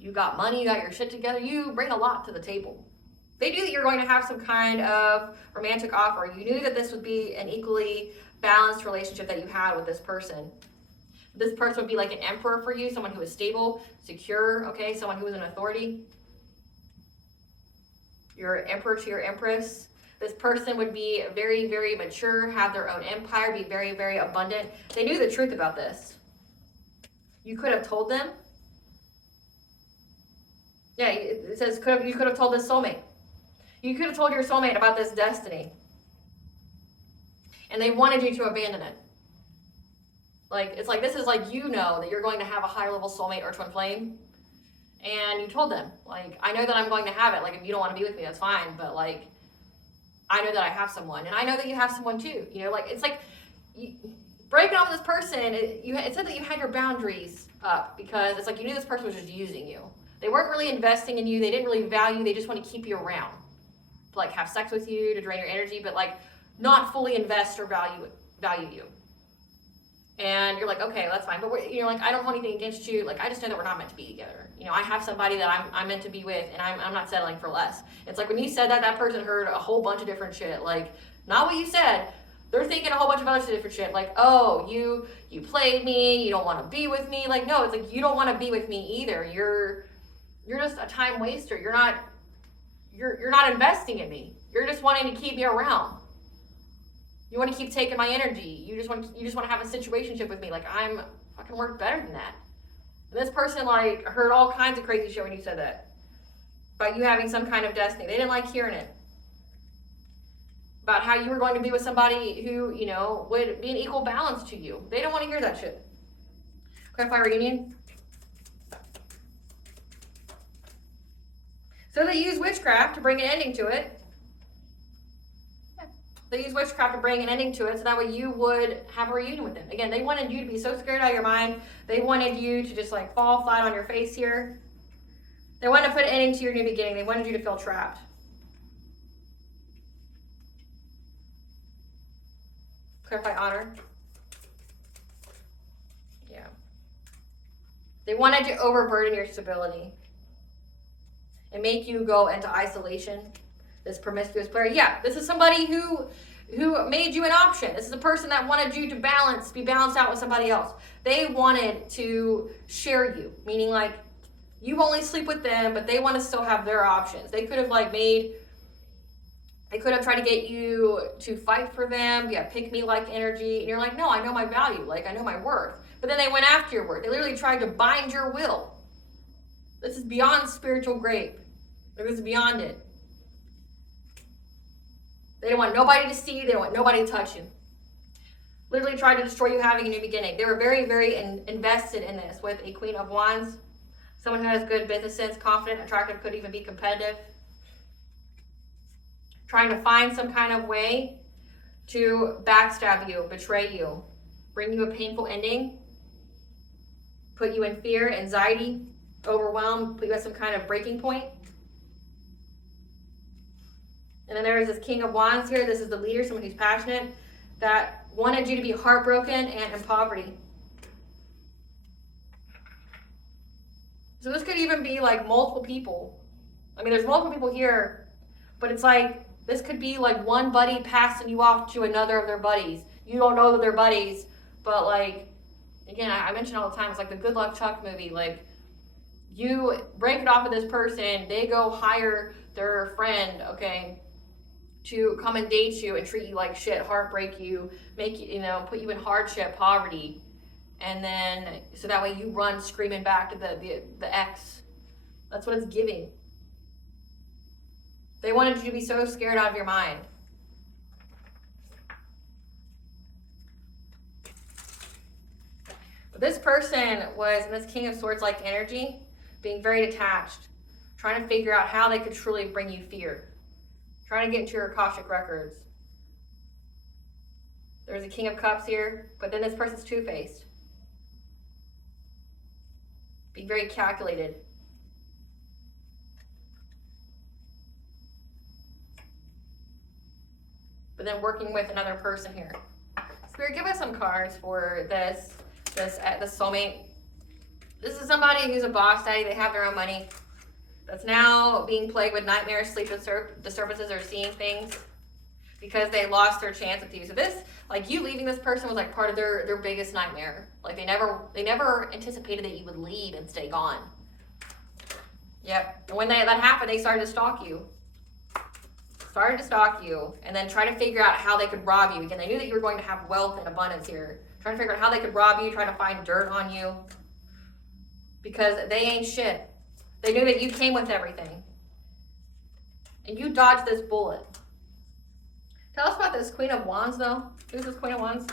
You got money, you got your shit together. You bring a lot to the table. They knew that you're going to have some kind of romantic offer. You knew that this would be an equally balanced relationship that you had with this person. This person would be like an emperor for you, someone who is stable, secure, okay, someone who is an authority. Your emperor to your empress. This person would be very, very mature, have their own empire, be very, very abundant. They knew the truth about this. You could have told them. Yeah, it says you could have told this soulmate. You could have told your soulmate about this destiny. And they wanted you to abandon it. Like, it's like, this is like, you know that you're going to have a higher level soulmate or twin flame. And you told them, like, I know that I'm going to have it. Like, if you don't want to be with me, that's fine. But, like, I know that I have someone. And I know that you have someone too. You know, like, it's like, breaking off with this person, it said that you had your boundaries up. Because it's like, you knew this person was just using you. They weren't really investing in you. They didn't really value you. They just want to keep you around. To, like, have sex with you, to drain your energy. But, like, not fully invest or value you. And you're like, okay, that's fine. But you're like, I don't want anything against you. Like, I just know that we're not meant to be together. You know, I have somebody that I'm meant to be with, and I'm not settling for less. It's like when you said that, that person heard a whole bunch of different shit. Like, not what you said. They're thinking a whole bunch of other different shit. Like, oh, you played me. You don't want to be with me. Like, no, it's like you don't want to be with me either. You're just a time waster. You're not investing in me. You're just wanting to keep me around. You want to keep taking my energy. You just want to have a situationship with me. Like, I'm fucking worth better than that. And this person, like, heard all kinds of crazy shit when you said that. About you having some kind of destiny. They didn't like hearing it. About how you were going to be with somebody who, you know, would be an equal balance to you. They don't want to hear that shit. Clarify reunion. So they use witchcraft to bring an ending to it. They use witchcraft to bring an ending to it, so that way you would have a reunion with them. Again, they wanted you to be so scared out of your mind. They wanted you to just, like, fall flat on your face here. They wanted to put an ending to your new beginning. They wanted you to feel trapped. Clarify honor. Yeah. They wanted to overburden your stability and make you go into isolation. This promiscuous player. Yeah, this is somebody who made you an option. This is a person that wanted you to be balanced out with somebody else. They wanted to share you, meaning, like, you only sleep with them, but they want to still have their options. They could have, like, they could have tried to get you to fight for them, pick-me-like energy, and you're like, no, I know my value, like, I know my worth. But then they went after your worth. They literally tried to bind your will. This is beyond spiritual grape. This is beyond it. They didn't want nobody to see you. They didn't want nobody to touch you. Literally tried to destroy you having a new beginning. They were very, very invested in this with a Queen of Wands. Someone who has good business sense, confident, attractive, could even be competitive. Trying to find some kind of way to backstab you, betray you, bring you a painful ending, put you in fear, anxiety, overwhelm, put you at some kind of breaking point. And then there is this King of Wands here. This is the leader, someone who's passionate, that wanted you to be heartbroken and in poverty. So this could even be like multiple people. I mean, there's multiple people here, but it's like, this could be like one buddy passing you off to another of their buddies. You don't know that they're buddies, but, like, again, I mention all the time, it's like the Good Luck Chuck movie. Like, you break it off with this person, they go hire their friend, okay, to come and date you and treat you like shit, heartbreak you, make you, put you in hardship, poverty, and then so that way you run screaming back to the ex. That's what it's giving. They wanted you to be so scared out of your mind. But this person was in this King of Swords like energy, being very detached, trying to figure out how they could truly bring you fear. Trying to get into your Akashic records. There's a King of Cups here, but then this person's two-faced. Being very calculated. But then working with another person here. Spirit, give us some cards for this soulmate. This is somebody who's a boss daddy. They have their own money. That's now being plagued with nightmares, sleep disturbances, or seeing things. because they lost their chance with you. So this, like you leaving this person was like part of their biggest nightmare. Like they never anticipated that you would leave and stay gone. Yep. And when that happened, they started to stalk you. And then try to figure out how they could rob you. Again, they knew that you were going to have wealth and abundance here. Trying to figure out how they could rob you, trying to find dirt on you. Because they ain't shit. They knew that you came with everything. And you dodged this bullet. Tell us about this Queen of Wands, though. Who's this Queen of Wands?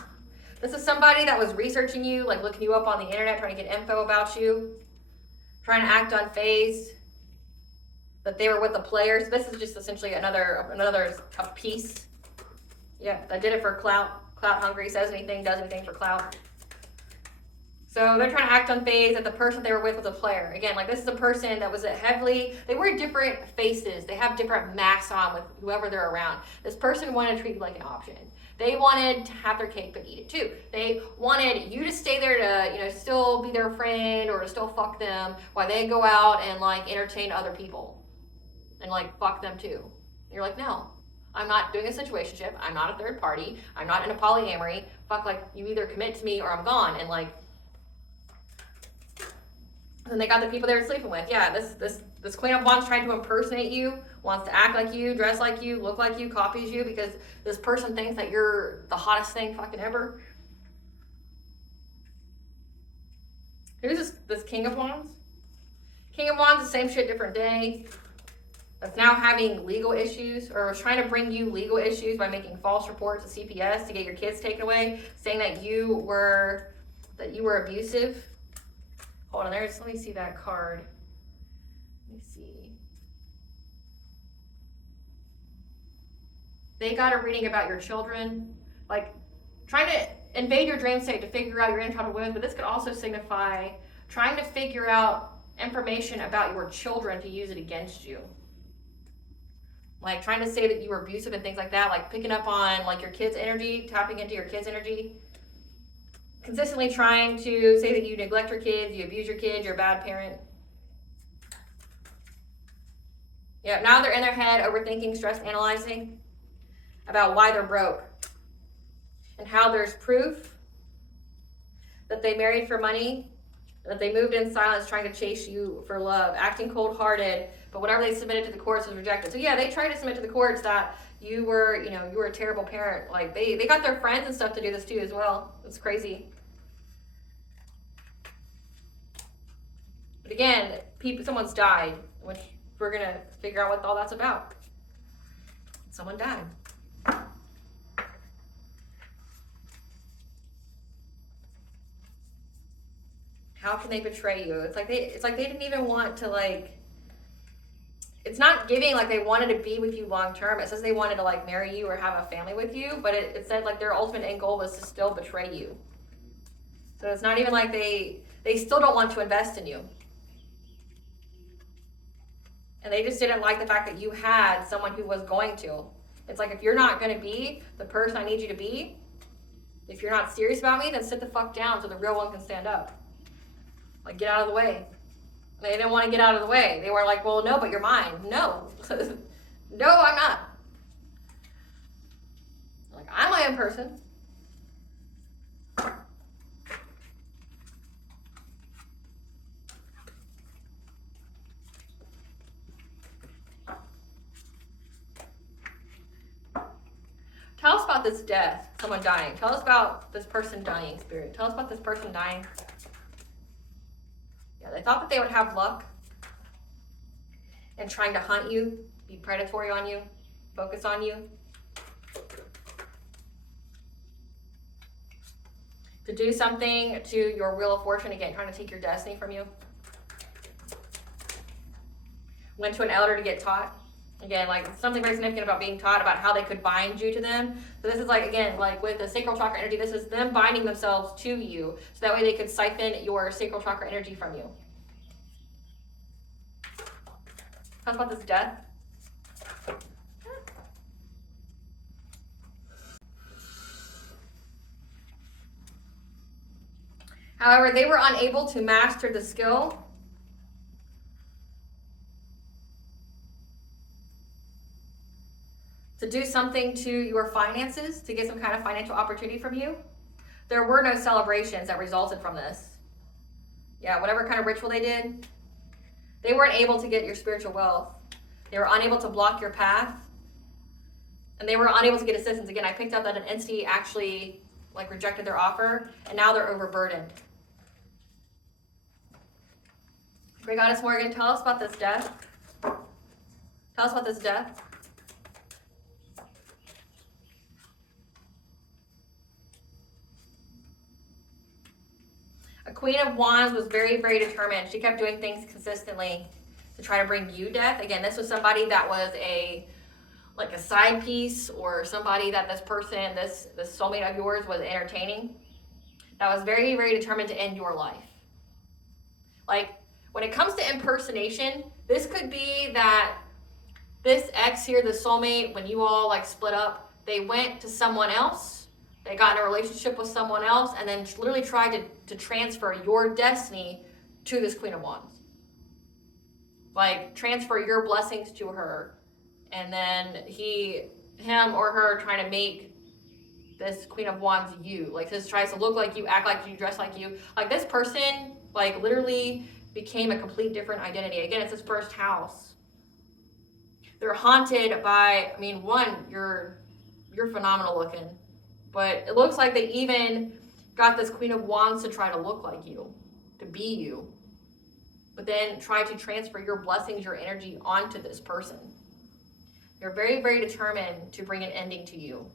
This is somebody that was researching you, like looking you up on the internet, trying to get info about you. Trying to act unfazed. That they were with the players. This is just essentially another piece. Yeah, that did it for clout. Clout hungry, says anything, does anything for clout. So they're trying to act unfazed that the person they were with was a player. Again, like this is a person that was they wear different faces. They have different masks on with whoever they're around. This person wanted to treat you like an option. They wanted to have their cake but eat it too. They wanted you to stay there to, still be their friend or to still fuck them while they go out and like entertain other people. And like fuck them too. And you're like, no, I'm not doing a situationship. I'm not a third party. I'm not in a polyamory. Fuck, like you either commit to me or I'm gone. And like, then they got the people they were sleeping with. Yeah, this Queen of Wands trying to impersonate you, wants to act like you, dress like you, look like you, copies you because this person thinks that you're the hottest thing fucking ever. Who's this King of Wands? King of Wands, the same shit, different day. That's now having legal issues or was trying to bring you legal issues by making false reports to CPS to get your kids taken away, saying that you were abusive. Hold on, let me see that card. Let me see. They got a reading about your children, like trying to invade your dream state to figure out your inner childhood wounds, but this could also signify trying to figure out information about your children to use it against you. Like trying to say that you were abusive and things like that, like picking up on like your kids' energy, tapping into your kids' energy. Consistently trying to say that you neglect your kids, you abuse your kids, you're a bad parent. Yeah, now they're in their head overthinking, stress analyzing about why they're broke. And how there's proof that they married for money, that they moved in silence trying to chase you for love, acting cold-hearted, but whatever they submitted to the courts was rejected. So yeah, they tried to submit to the courts that you were a terrible parent. Like they got their friends and stuff to do this too as well. It's crazy. But again, someone's died, which we're gonna figure out what all that's about. Someone died. How can they betray you? It's like they didn't even want to like. It's not giving like they wanted to be with you long term. It says they wanted to like marry you or have a family with you, but it said like their ultimate end goal was to still betray you. So it's not even like they still don't want to invest in you. And they just didn't like the fact that you had someone who was going to. It's like, if you're not going to be the person I need you to be, if you're not serious about me, then sit the fuck down so the real one can stand up. Like, get out of the way. They didn't want to get out of the way. They were like, well, no, but you're mine. No. No, I'm not. Like, I'm my own person. Tell us about this death, someone dying. Tell us about this person dying, spirit. Tell us about this person dying. Yeah, they thought that they would have luck and trying to hunt you, be predatory on you, focus on you. To do something to your wheel of fortune, again, trying to take your destiny from you. Went to an elder to get taught. Again, like something very significant about being taught about how they could bind you to them. So this is like, again, like with the sacral chakra energy, this is them binding themselves to you. So that way they could siphon your sacral chakra energy from you. Talk about this death. However, they were unable to master the skill to do something to your finances, to get some kind of financial opportunity from you. There were no celebrations that resulted from this. Yeah, whatever kind of ritual they did, they weren't able to get your spiritual wealth. They were unable to block your path. And they were unable to get assistance. Again, I picked up that an entity actually rejected their offer, and now they're overburdened. Great Goddess Morgan, tell us about this death. Tell us about this death. A Queen of Wands was very, very determined. She kept doing things consistently to try to bring you death. Again, this was somebody that was a side piece, or somebody that this person, this soulmate of yours, was entertaining. That was very, very determined to end your life. When it comes to impersonation, this could be that this ex here, the soulmate, when you all split up, they went to someone else, they got in a relationship with someone else, and then literally tried to transfer your destiny to this Queen of Wands. Transfer your blessings to her, and then him or her trying to make this Queen of Wands you. This tries to look like you, act like you, dress like you. This person, literally became a complete different identity. Again, it's his first house. They're haunted by, one, you're phenomenal looking, but it looks like they even got this Queen of Wands to try to look like you, to be you, but then try to transfer your blessings, your energy onto this person. They're very, very determined to bring an ending to you.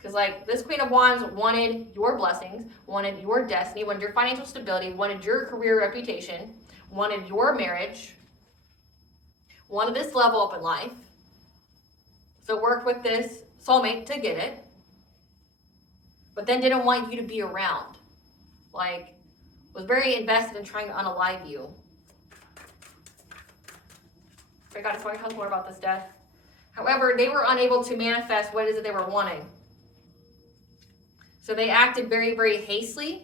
Because this Queen of Wands wanted your blessings, wanted your destiny, wanted your financial stability, wanted your career reputation, wanted your marriage, wanted this level up in life. So worked with this soulmate to get it, but then didn't want you to be around. Was very invested in trying to unalive you. I got to tell us more about this death. However, they were unable to manifest what it is that they were wanting. So they acted very, very hastily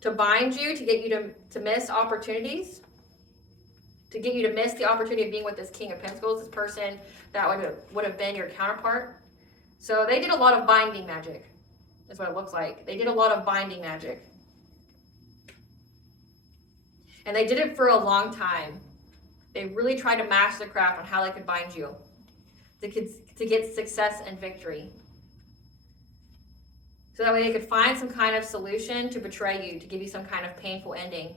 to bind you, to get you to miss opportunities, to get you to miss the opportunity of being with this King of Pentacles, this person that would have been your counterpart. So they did a lot of binding magic, is what it looks like. They did a lot of binding magic. And they did it for a long time. They really tried to master the craft on how they could bind you to get success and victory. So that way they could find some kind of solution to betray you, to give you some kind of painful ending.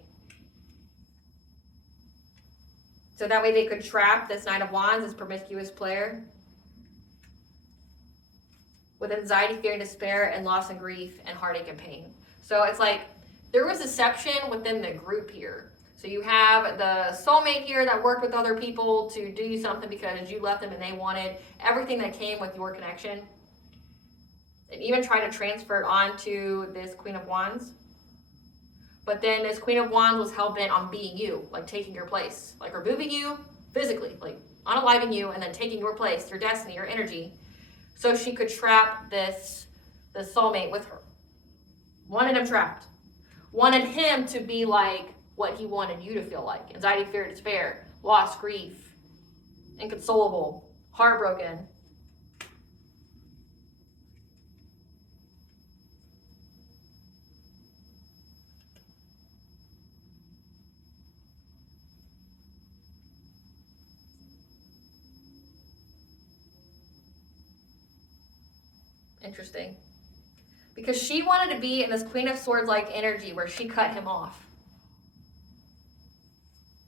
So that way they could trap this Knight of Wands, this promiscuous player, with anxiety, fear, and despair, and loss and grief, and heartache and pain. So it's there was deception within the group here. So you have the soulmate here that worked with other people to do something because you left them and they wanted everything that came with your connection. And even tried to transfer it onto this Queen of Wands. But then this Queen of Wands was hell-bent on being you, taking your place. Removing you physically, unaliving you, and then taking your place, your destiny, your energy, so she could trap the soulmate with her. Wanted him trapped. Wanted him to be what he wanted you to feel like. Anxiety, fear, despair, loss, grief, inconsolable, heartbroken. Interesting. Because she wanted to be in this Queen of Swords-like energy where she cut him off.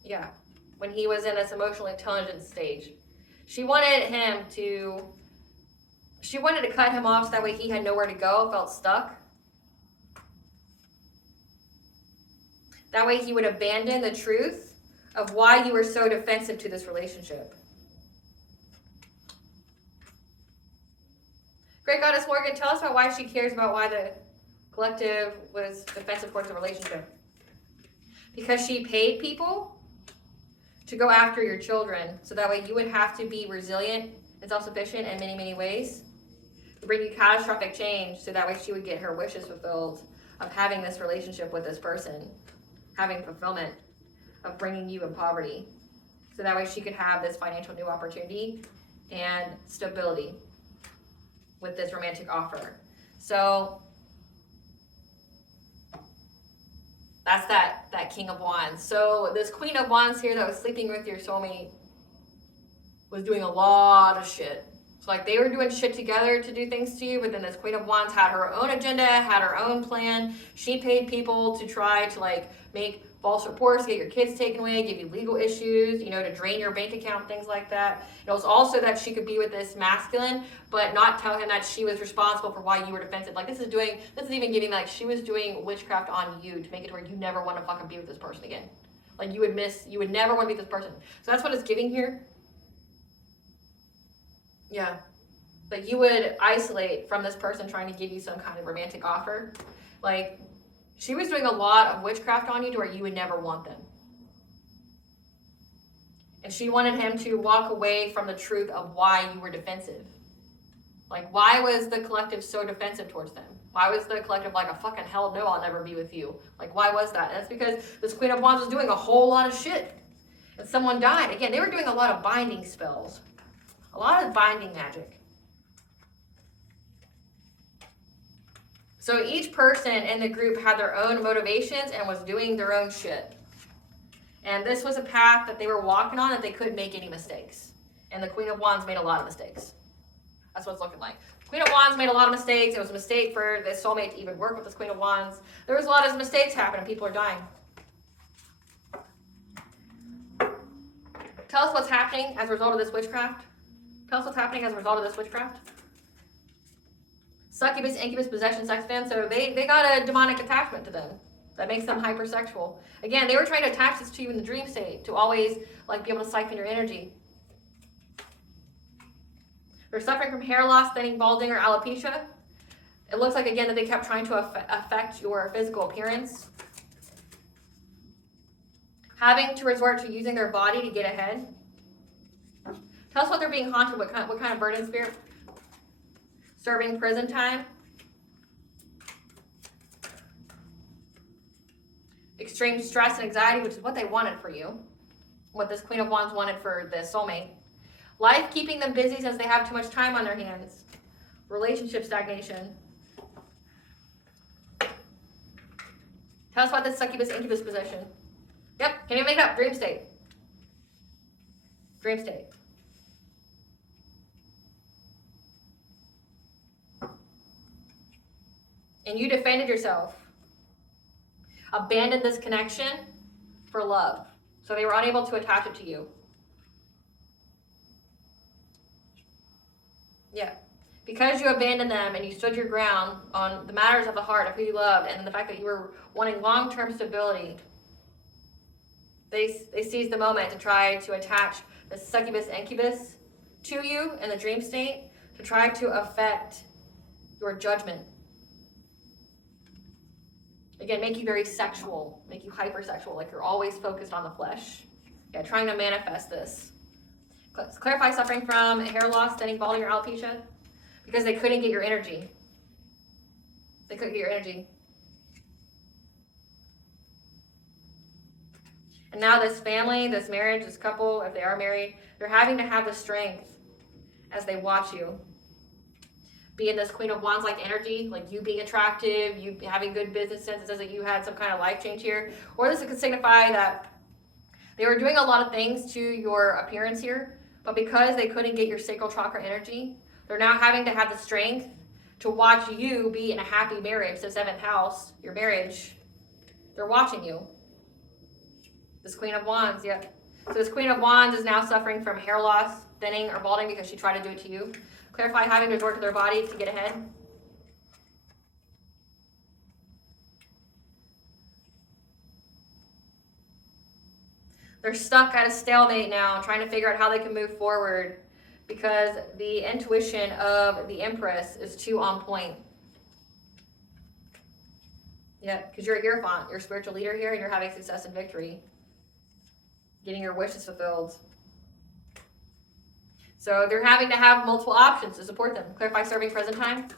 Yeah, when he was in this emotional intelligence stage. She wanted to cut him off so that way he had nowhere to go, felt stuck. That way he would abandon the truth of why you were so defensive to this relationship. Great Goddess Morgan, tell us about why she cares about why the collective was defensive towards the relationship. Because she paid people to go after your children, so that way you would have to be resilient and self-sufficient in many, many ways. To bring you catastrophic change, so that way she would get her wishes fulfilled of having this relationship with this person, having fulfillment of bringing you in poverty. So that way she could have this financial new opportunity and stability with this romantic offer. So that's that King of Wands. So this Queen of Wands here that was sleeping with your soulmate was doing a lot of shit. So like they were doing shit together to do things to you, but then this Queen of Wands had her own agenda, had her own plan. She paid people to try to like make false reports, get your kids taken away, give you legal issues, you know, to drain your bank account, things like that. It was also that she could be with this masculine, but not tell him that she was responsible for why you were defensive. Like this is even giving like she was doing witchcraft on you to make it to where you never want to fucking be with this person again. Like you would never want to be with this person. So that's what it's giving here. Yeah. But you would isolate from this person trying to give you some kind of romantic offer. Like, she was doing a lot of witchcraft on you to where you would never want them. And she wanted him to walk away from the truth of why you were defensive. Like, why was the collective so defensive towards them? Why was the collective like, a fucking hell no, I'll never be with you? Like, why was that? And that's because this Queen of Wands was doing a whole lot of shit. And someone died. Again, they were doing a lot of binding spells. A lot of binding magic. So each person in the group had their own motivations and was doing their own shit. And this was a path that they were walking on that they couldn't make any mistakes. And the Queen of Wands made a lot of mistakes. That's what it's looking like. Queen of Wands made a lot of mistakes. It was a mistake for this soulmate to even work with this Queen of Wands. There was a lot of mistakes happening. People are dying. Tell us what's happening as a result of this witchcraft. Tell us what's happening as a result of this witchcraft. Succubus, incubus, possession, sex fan. So they got a demonic attachment to them that makes them hypersexual. Again, they were trying to attach this to you in the dream state to always like be able to siphon your energy. They're suffering from hair loss, thinning, balding, or alopecia. It looks like, again, that they kept trying to affect your physical appearance. Having to resort to using their body to get ahead. Tell us what they're being haunted with. What kind of burden spirit? Serving prison time. Extreme stress and anxiety, which is what they wanted for you. What this Queen of Wands wanted for the soulmate. Life keeping them busy since they have too much time on their hands. Relationship stagnation. Tell us about this succubus incubus position. Yep, can't even make it up. Dream state. Dream state. And you defended yourself. Abandoned this connection for love. So they were unable to attach it to you. Yeah. Because you abandoned them and you stood your ground on the matters of the heart of who you loved and the fact that you were wanting long-term stability, they seized the moment to try to attach the succubus incubus to you in the dream state to try to affect your judgment. Again, make you very sexual, make you hypersexual, like you're always focused on the flesh. Yeah, trying to manifest this. Clarify suffering from hair loss, thinning, balding, or alopecia. Because they couldn't get your energy. They couldn't get your energy. And now this family, this marriage, this couple, if they are married, they're having to have the strength as they watch you. Being this Queen of Wands like energy, like you being attractive, you having good business sense, it says that you had some kind of life change here. Or this could signify that they were doing a lot of things to your appearance here, but because they couldn't get your sacral chakra energy, they're now having to have the strength to watch you be in a happy marriage. The seventh house, your marriage, they're watching you. This Queen of Wands, yeah. So this Queen of Wands is now suffering from hair loss, thinning, or balding because she tried to do it to you. Clarify having to resort to their body to get ahead. They're stuck at a stalemate now, trying to figure out how they can move forward because the intuition of the Empress is too on point. Yeah, because you're a Hierophant, you're a spiritual leader here, and you're having success and victory. Getting your wishes fulfilled. So they're having to have multiple options to support them. Clarify serving present time.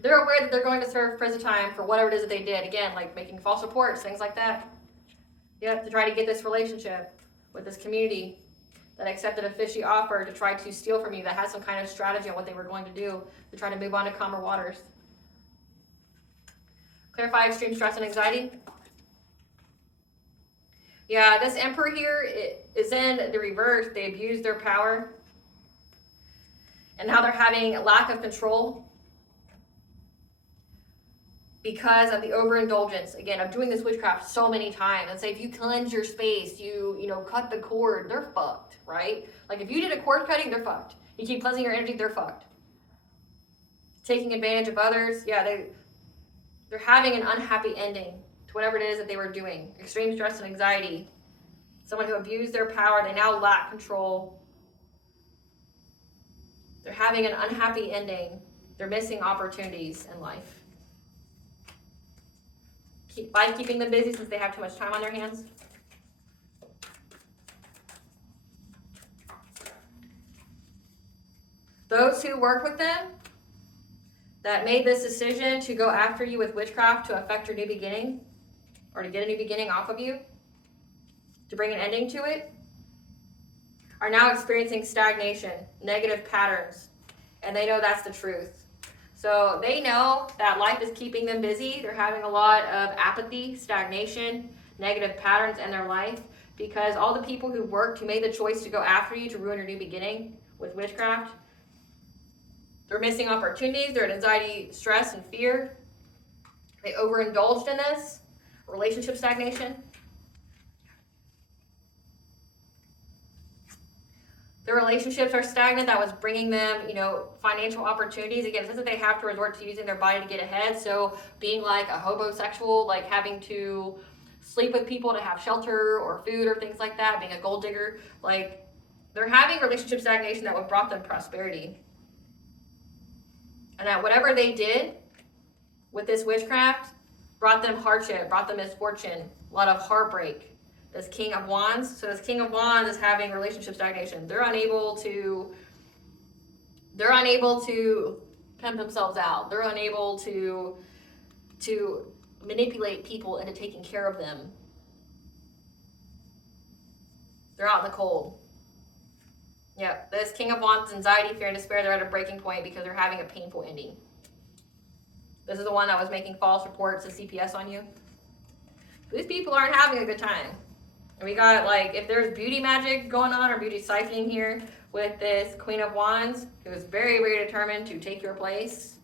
They're aware that they're going to serve present time for whatever it is that they did. Again, like making false reports, things like that. Yep, to try to get this relationship. with this community that accepted a fishy offer to try to steal from you, that had some kind of strategy on what they were going to do to try to move on to calmer waters. Clarify extreme stress and anxiety. Yeah, this Emperor here is in the reverse. They abuse their power. And now they're having lack of control because of the overindulgence, again, of doing this witchcraft so many times. And say if you cleanse your space, you cut the cord, they're fucked, right? Like if you did a cord cutting, they're fucked. You keep cleansing your energy, they're fucked. Taking advantage of others, yeah, they're having an unhappy ending to whatever it is that they were doing. Extreme stress and anxiety. Someone who abused their power, they now lack control. They're having an unhappy ending. They're missing opportunities in life. Life keeping them busy since they have too much time on their hands. Those who work with them, that made this decision to go after you with witchcraft to affect your new beginning, or to get a new beginning off of you, to bring an ending to it, are now experiencing stagnation, negative patterns, and they know that's the truth. So they know that life is keeping them busy. They're having a lot of apathy, stagnation, negative patterns in their life, because all the people who worked, who made the choice to go after you to ruin your new beginning with witchcraft, they're missing opportunities. They're in anxiety, stress, and fear. They overindulged in this. Relationship stagnation. Their relationships are stagnant. That was bringing them, financial opportunities. Again, it says that they have to resort to using their body to get ahead. So being like a homosexual, like having to sleep with people to have shelter or food or things like that, being a gold digger, like they're having relationship stagnation that would brought them prosperity. And that whatever they did with this witchcraft brought them hardship, brought them misfortune, a lot of heartbreak. This King of Wands. So this King of Wands is having relationship stagnation. They're unable to pimp themselves out. They're unable to manipulate people into taking care of them. They're out in the cold. Yeah, this King of Wands, anxiety, fear, and despair, they're at a breaking point because they're having a painful ending. This is the one that was making false reports to CPS on you. These people aren't having a good time. And we got, if there's beauty magic going on or beauty siphoning here with this Queen of Wands, who is very, very determined to take your place.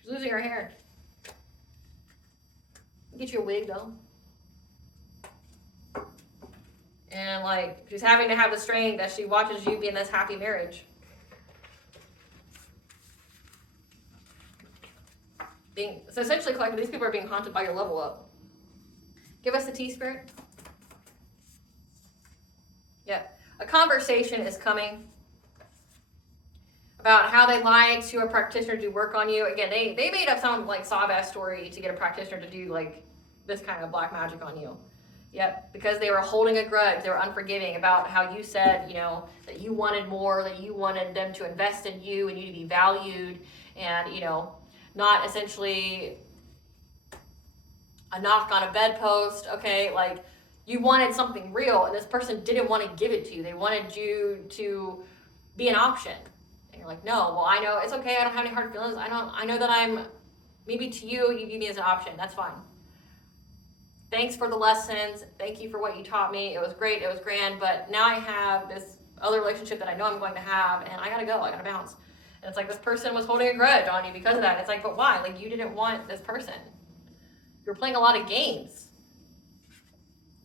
She's losing her hair. Get you a wig, though. And, she's having to have the strength that she watches you be in this happy marriage. So essentially, collective, these people are being haunted by your level up. Give us the tea, Spirit. Yeah. A conversation is coming about how they lied to a practitioner to do work on you. Again, they made up some, sob-ass story to get a practitioner to do, this kind of black magic on you. Yep, because they were holding a grudge. They were unforgiving about how you said, that you wanted more, that you wanted them to invest in you and you to be valued, and, not essentially a knock on a bedpost, okay? You wanted something real, and this person didn't want to give it to you. They wanted you to be an option. And you're like, no, well, I know, it's okay. I don't have any hard feelings. I know that maybe to you view me as an option. That's fine. Thanks for the lessons. Thank you for what you taught me. It was great. It was grand. But now I have this other relationship that I know I'm going to have, and I got to go. I got to bounce. And it's this person was holding a grudge on you because of that. It's but why? You didn't want this person. You're playing a lot of games.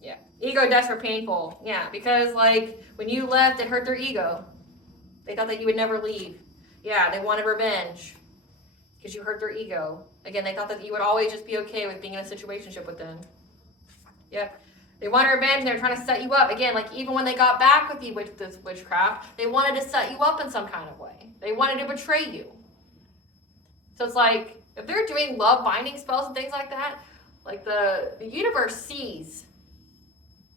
Yeah. Ego deaths are painful. Yeah. Because, when you left, it hurt their ego. They thought that you would never leave. Yeah. They wanted revenge because you hurt their ego. Again, they thought that you would always just be okay with being in a situationship with them. Yeah. They wanted revenge, and they were trying to set you up. Again, even when they got back with you with this witchcraft, they wanted to set you up in some kind of way. They wanted to betray you. So it's if they're doing love binding spells and things like that, the universe sees,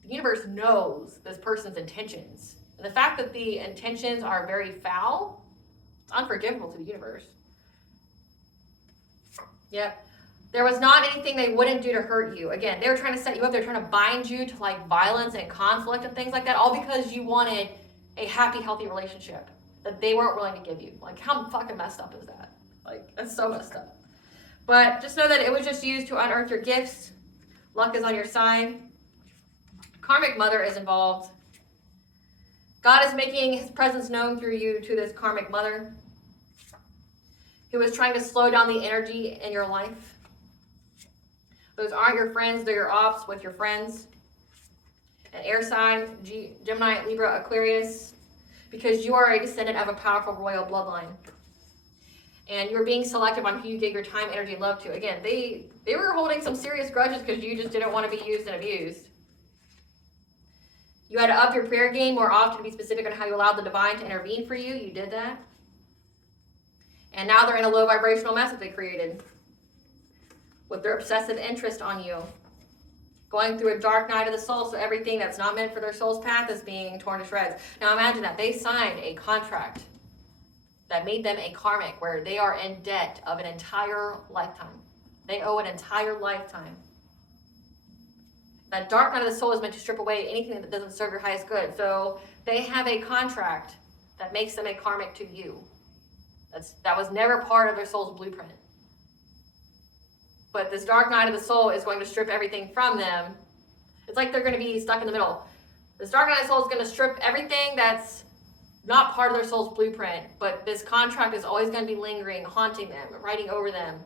the universe knows this person's intentions. And the fact that the intentions are very foul, it's unforgivable to the universe. Yep. There was not anything they wouldn't do to hurt you. Again, they were trying to set you up. They're trying to bind you to like violence and conflict and things like that, all because you wanted a happy, healthy relationship that they weren't willing to give you. Like, how fucking messed up is that? Like, that's so messed up. But just know that it was just used to unearth your gifts. Luck is on your side. Karmic mother is involved. God is making his presence known through you to this karmic mother who is trying to slow down the energy in your life. Those aren't your friends, they're your ops with your friends. An air sign, Gemini, Libra, Aquarius, because you are a descendant of a powerful royal bloodline. And you're being selective on who you give your time, energy, and love to. Again, they were holding some serious grudges because you just didn't want to be used and abused. You had to up your prayer game more often to be specific on how you allowed the divine to intervene for you. You did that. And now they're in a low vibrational mess that they created with their obsessive interest on you. Going through a dark night of the soul, so everything that's not meant for their soul's path is being torn to shreds. Now imagine that. They signed a contract that made them a karmic, where they are in debt of an entire lifetime. They owe an entire lifetime. That dark night of the soul is meant to strip away anything that doesn't serve your highest good. So they have a contract that makes them a karmic to you. That was never part of their soul's blueprint. But this dark night of the soul is going to strip everything from them. It's like they're going to be stuck in the middle. This dark night of the soul is going to strip everything that's not part of their soul's blueprint, but this contract is always going to be lingering, haunting them, writing over them,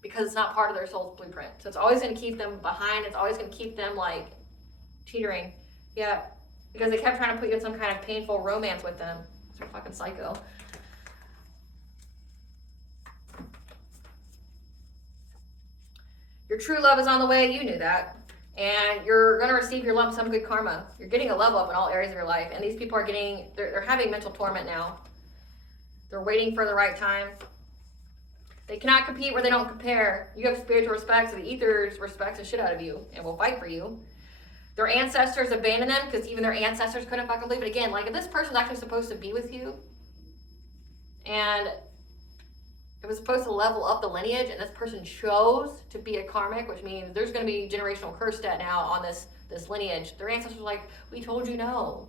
because it's not part of their soul's blueprint. So it's always going to keep them behind. It's always going to keep them like teetering. Yeah, because they kept trying to put you in some kind of painful romance with them. They're fucking psycho. Your true love is on the way. You knew that. And you're going to receive your lump sum good karma. You're getting a level up in all areas of your life. And these people are they're having mental torment now. They're waiting for the right time. They cannot compete where they don't compare. You have spiritual respect, so the ethers respect the shit out of you and will fight for you. Their ancestors abandoned them because even their ancestors couldn't fucking believe it. Again, like if this person's actually supposed to be with you and it was supposed to level up the lineage, and this person chose to be a karmic, which means there's going to be generational curse debt now on this lineage. Their ancestors were like, we told you no.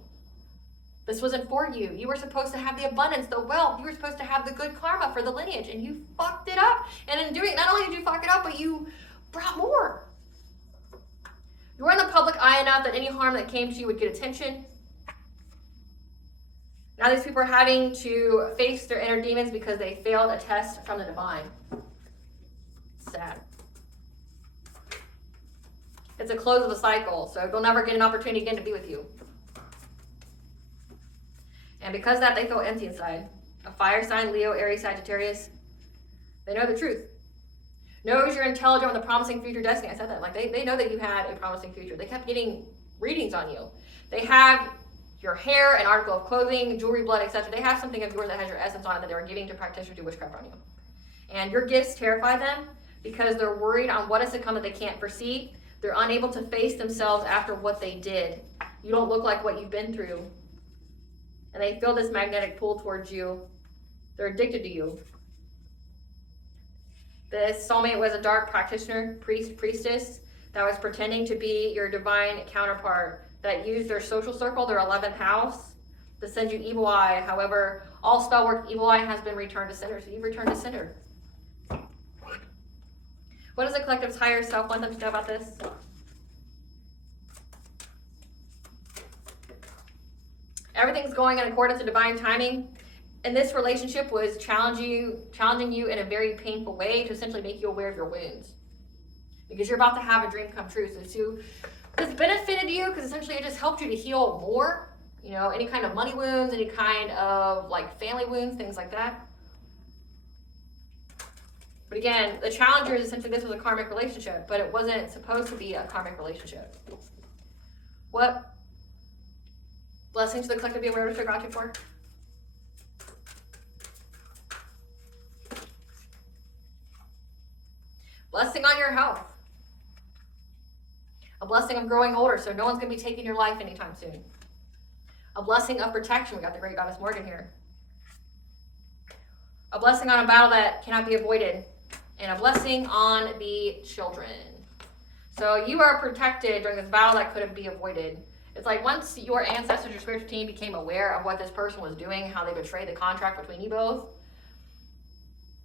This wasn't for you. You were supposed to have the abundance, the wealth. You were supposed to have the good karma for the lineage, and you fucked it up. And in doing it, not only did you fuck it up, but you brought more. You were in the public eye enough that any harm that came to you would get attention. Now these people are having to face their inner demons because they failed a test from the divine. Sad. It's a close of a cycle, so they'll never get an opportunity again to be with you. And because of that, they feel empty inside. A fire sign, Leo, Aries, Sagittarius, they know the truth. Knows you're intelligent with a promising future destiny. I said that. Like they know that you had a promising future. They kept getting readings on you. They have your hair, an article of clothing, jewelry, blood, etc. They have something of yours that has your essence on it that they were giving to practitioners who do witchcraft on you. And your gifts terrify them because they're worried on what is to come that they can't foresee. They're unable to face themselves after what they did. You don't look like what you've been through. And they feel this magnetic pull towards you. They're addicted to you. This soulmate was a dark practitioner, priestess, that was pretending to be your divine counterpart, that used their social circle, their 11th house, to send you evil eye. However, all spell work evil eye has been returned to sender, so you've returned to sender. What does the collective's higher self want them to know about this? Everything's going in accordance to divine timing. And this relationship was challenging you in a very painful way to essentially make you aware of your wounds. Because you're about to have a dream come true. So this benefited you because essentially it just helped you to heal more. You know, any kind of money wounds, any kind of like family wounds, things like that. But again, the challenge is essentially this was a karmic relationship, but it wasn't supposed to be a karmic relationship. What blessings to the collective be aware of what you're gratitude for? Blessing on your health. A blessing of growing older, so no one's going to be taking your life anytime soon. A blessing of protection. We got the great goddess Morgan here. A blessing on a battle that cannot be avoided. and a blessing on the children. So you are protected during this battle that couldn't be avoided. It's like once your ancestors, your spiritual team became aware of what this person was doing, how they betrayed the contract between you both,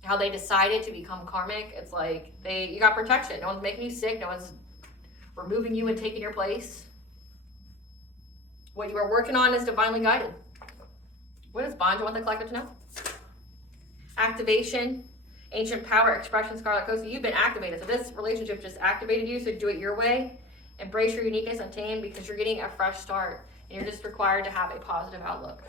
how they decided to become karmic, it's like you got protection. No one's making you sick. No one's removing you and taking your place. What you are working on is divinely guided. What does Bonja want the collective to know? Activation, ancient power, expression, Scarlet Coast. You've been activated. So this relationship just activated you. So do it your way. Embrace your uniqueness, Untamed, because you're getting a fresh start. And you're just required to have a positive outlook.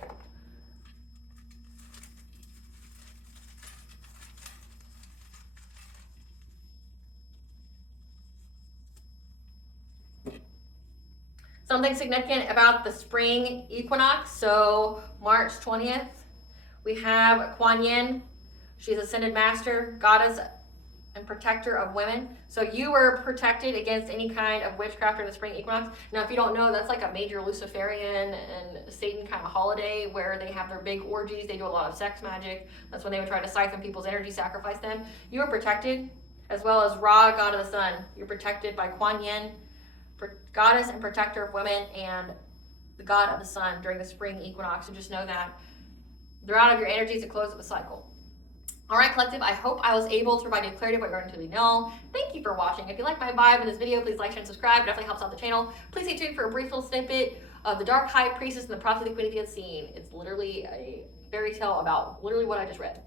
Something significant about the spring equinox. So March 20th, we have Kuan Yin. She's Ascended Master, Goddess, and Protector of Women. So you were protected against any kind of witchcraft during the spring equinox. Now, if you don't know, that's like a major Luciferian and Satan kind of holiday where they have their big orgies. They do a lot of sex magic. That's when they would try to siphon people's energy, sacrifice them. You were protected, as well as Ra, God of the Sun. You're protected by Kuan Yin, Goddess and Protector of Women, and the God of the Sun during the spring equinox. So just know that they're out of your energies to close up the cycle. All right, collective, I hope I was able to provide you clarity of what you're going to know. Thank you for watching. If you like my vibe in this video, please like, share, and subscribe. It definitely helps out the channel. Please stay tuned for a brief little snippet of the Dark High Priestess and the Prophet of the Queen of the Unseen. It's literally a fairy tale about literally what I just read.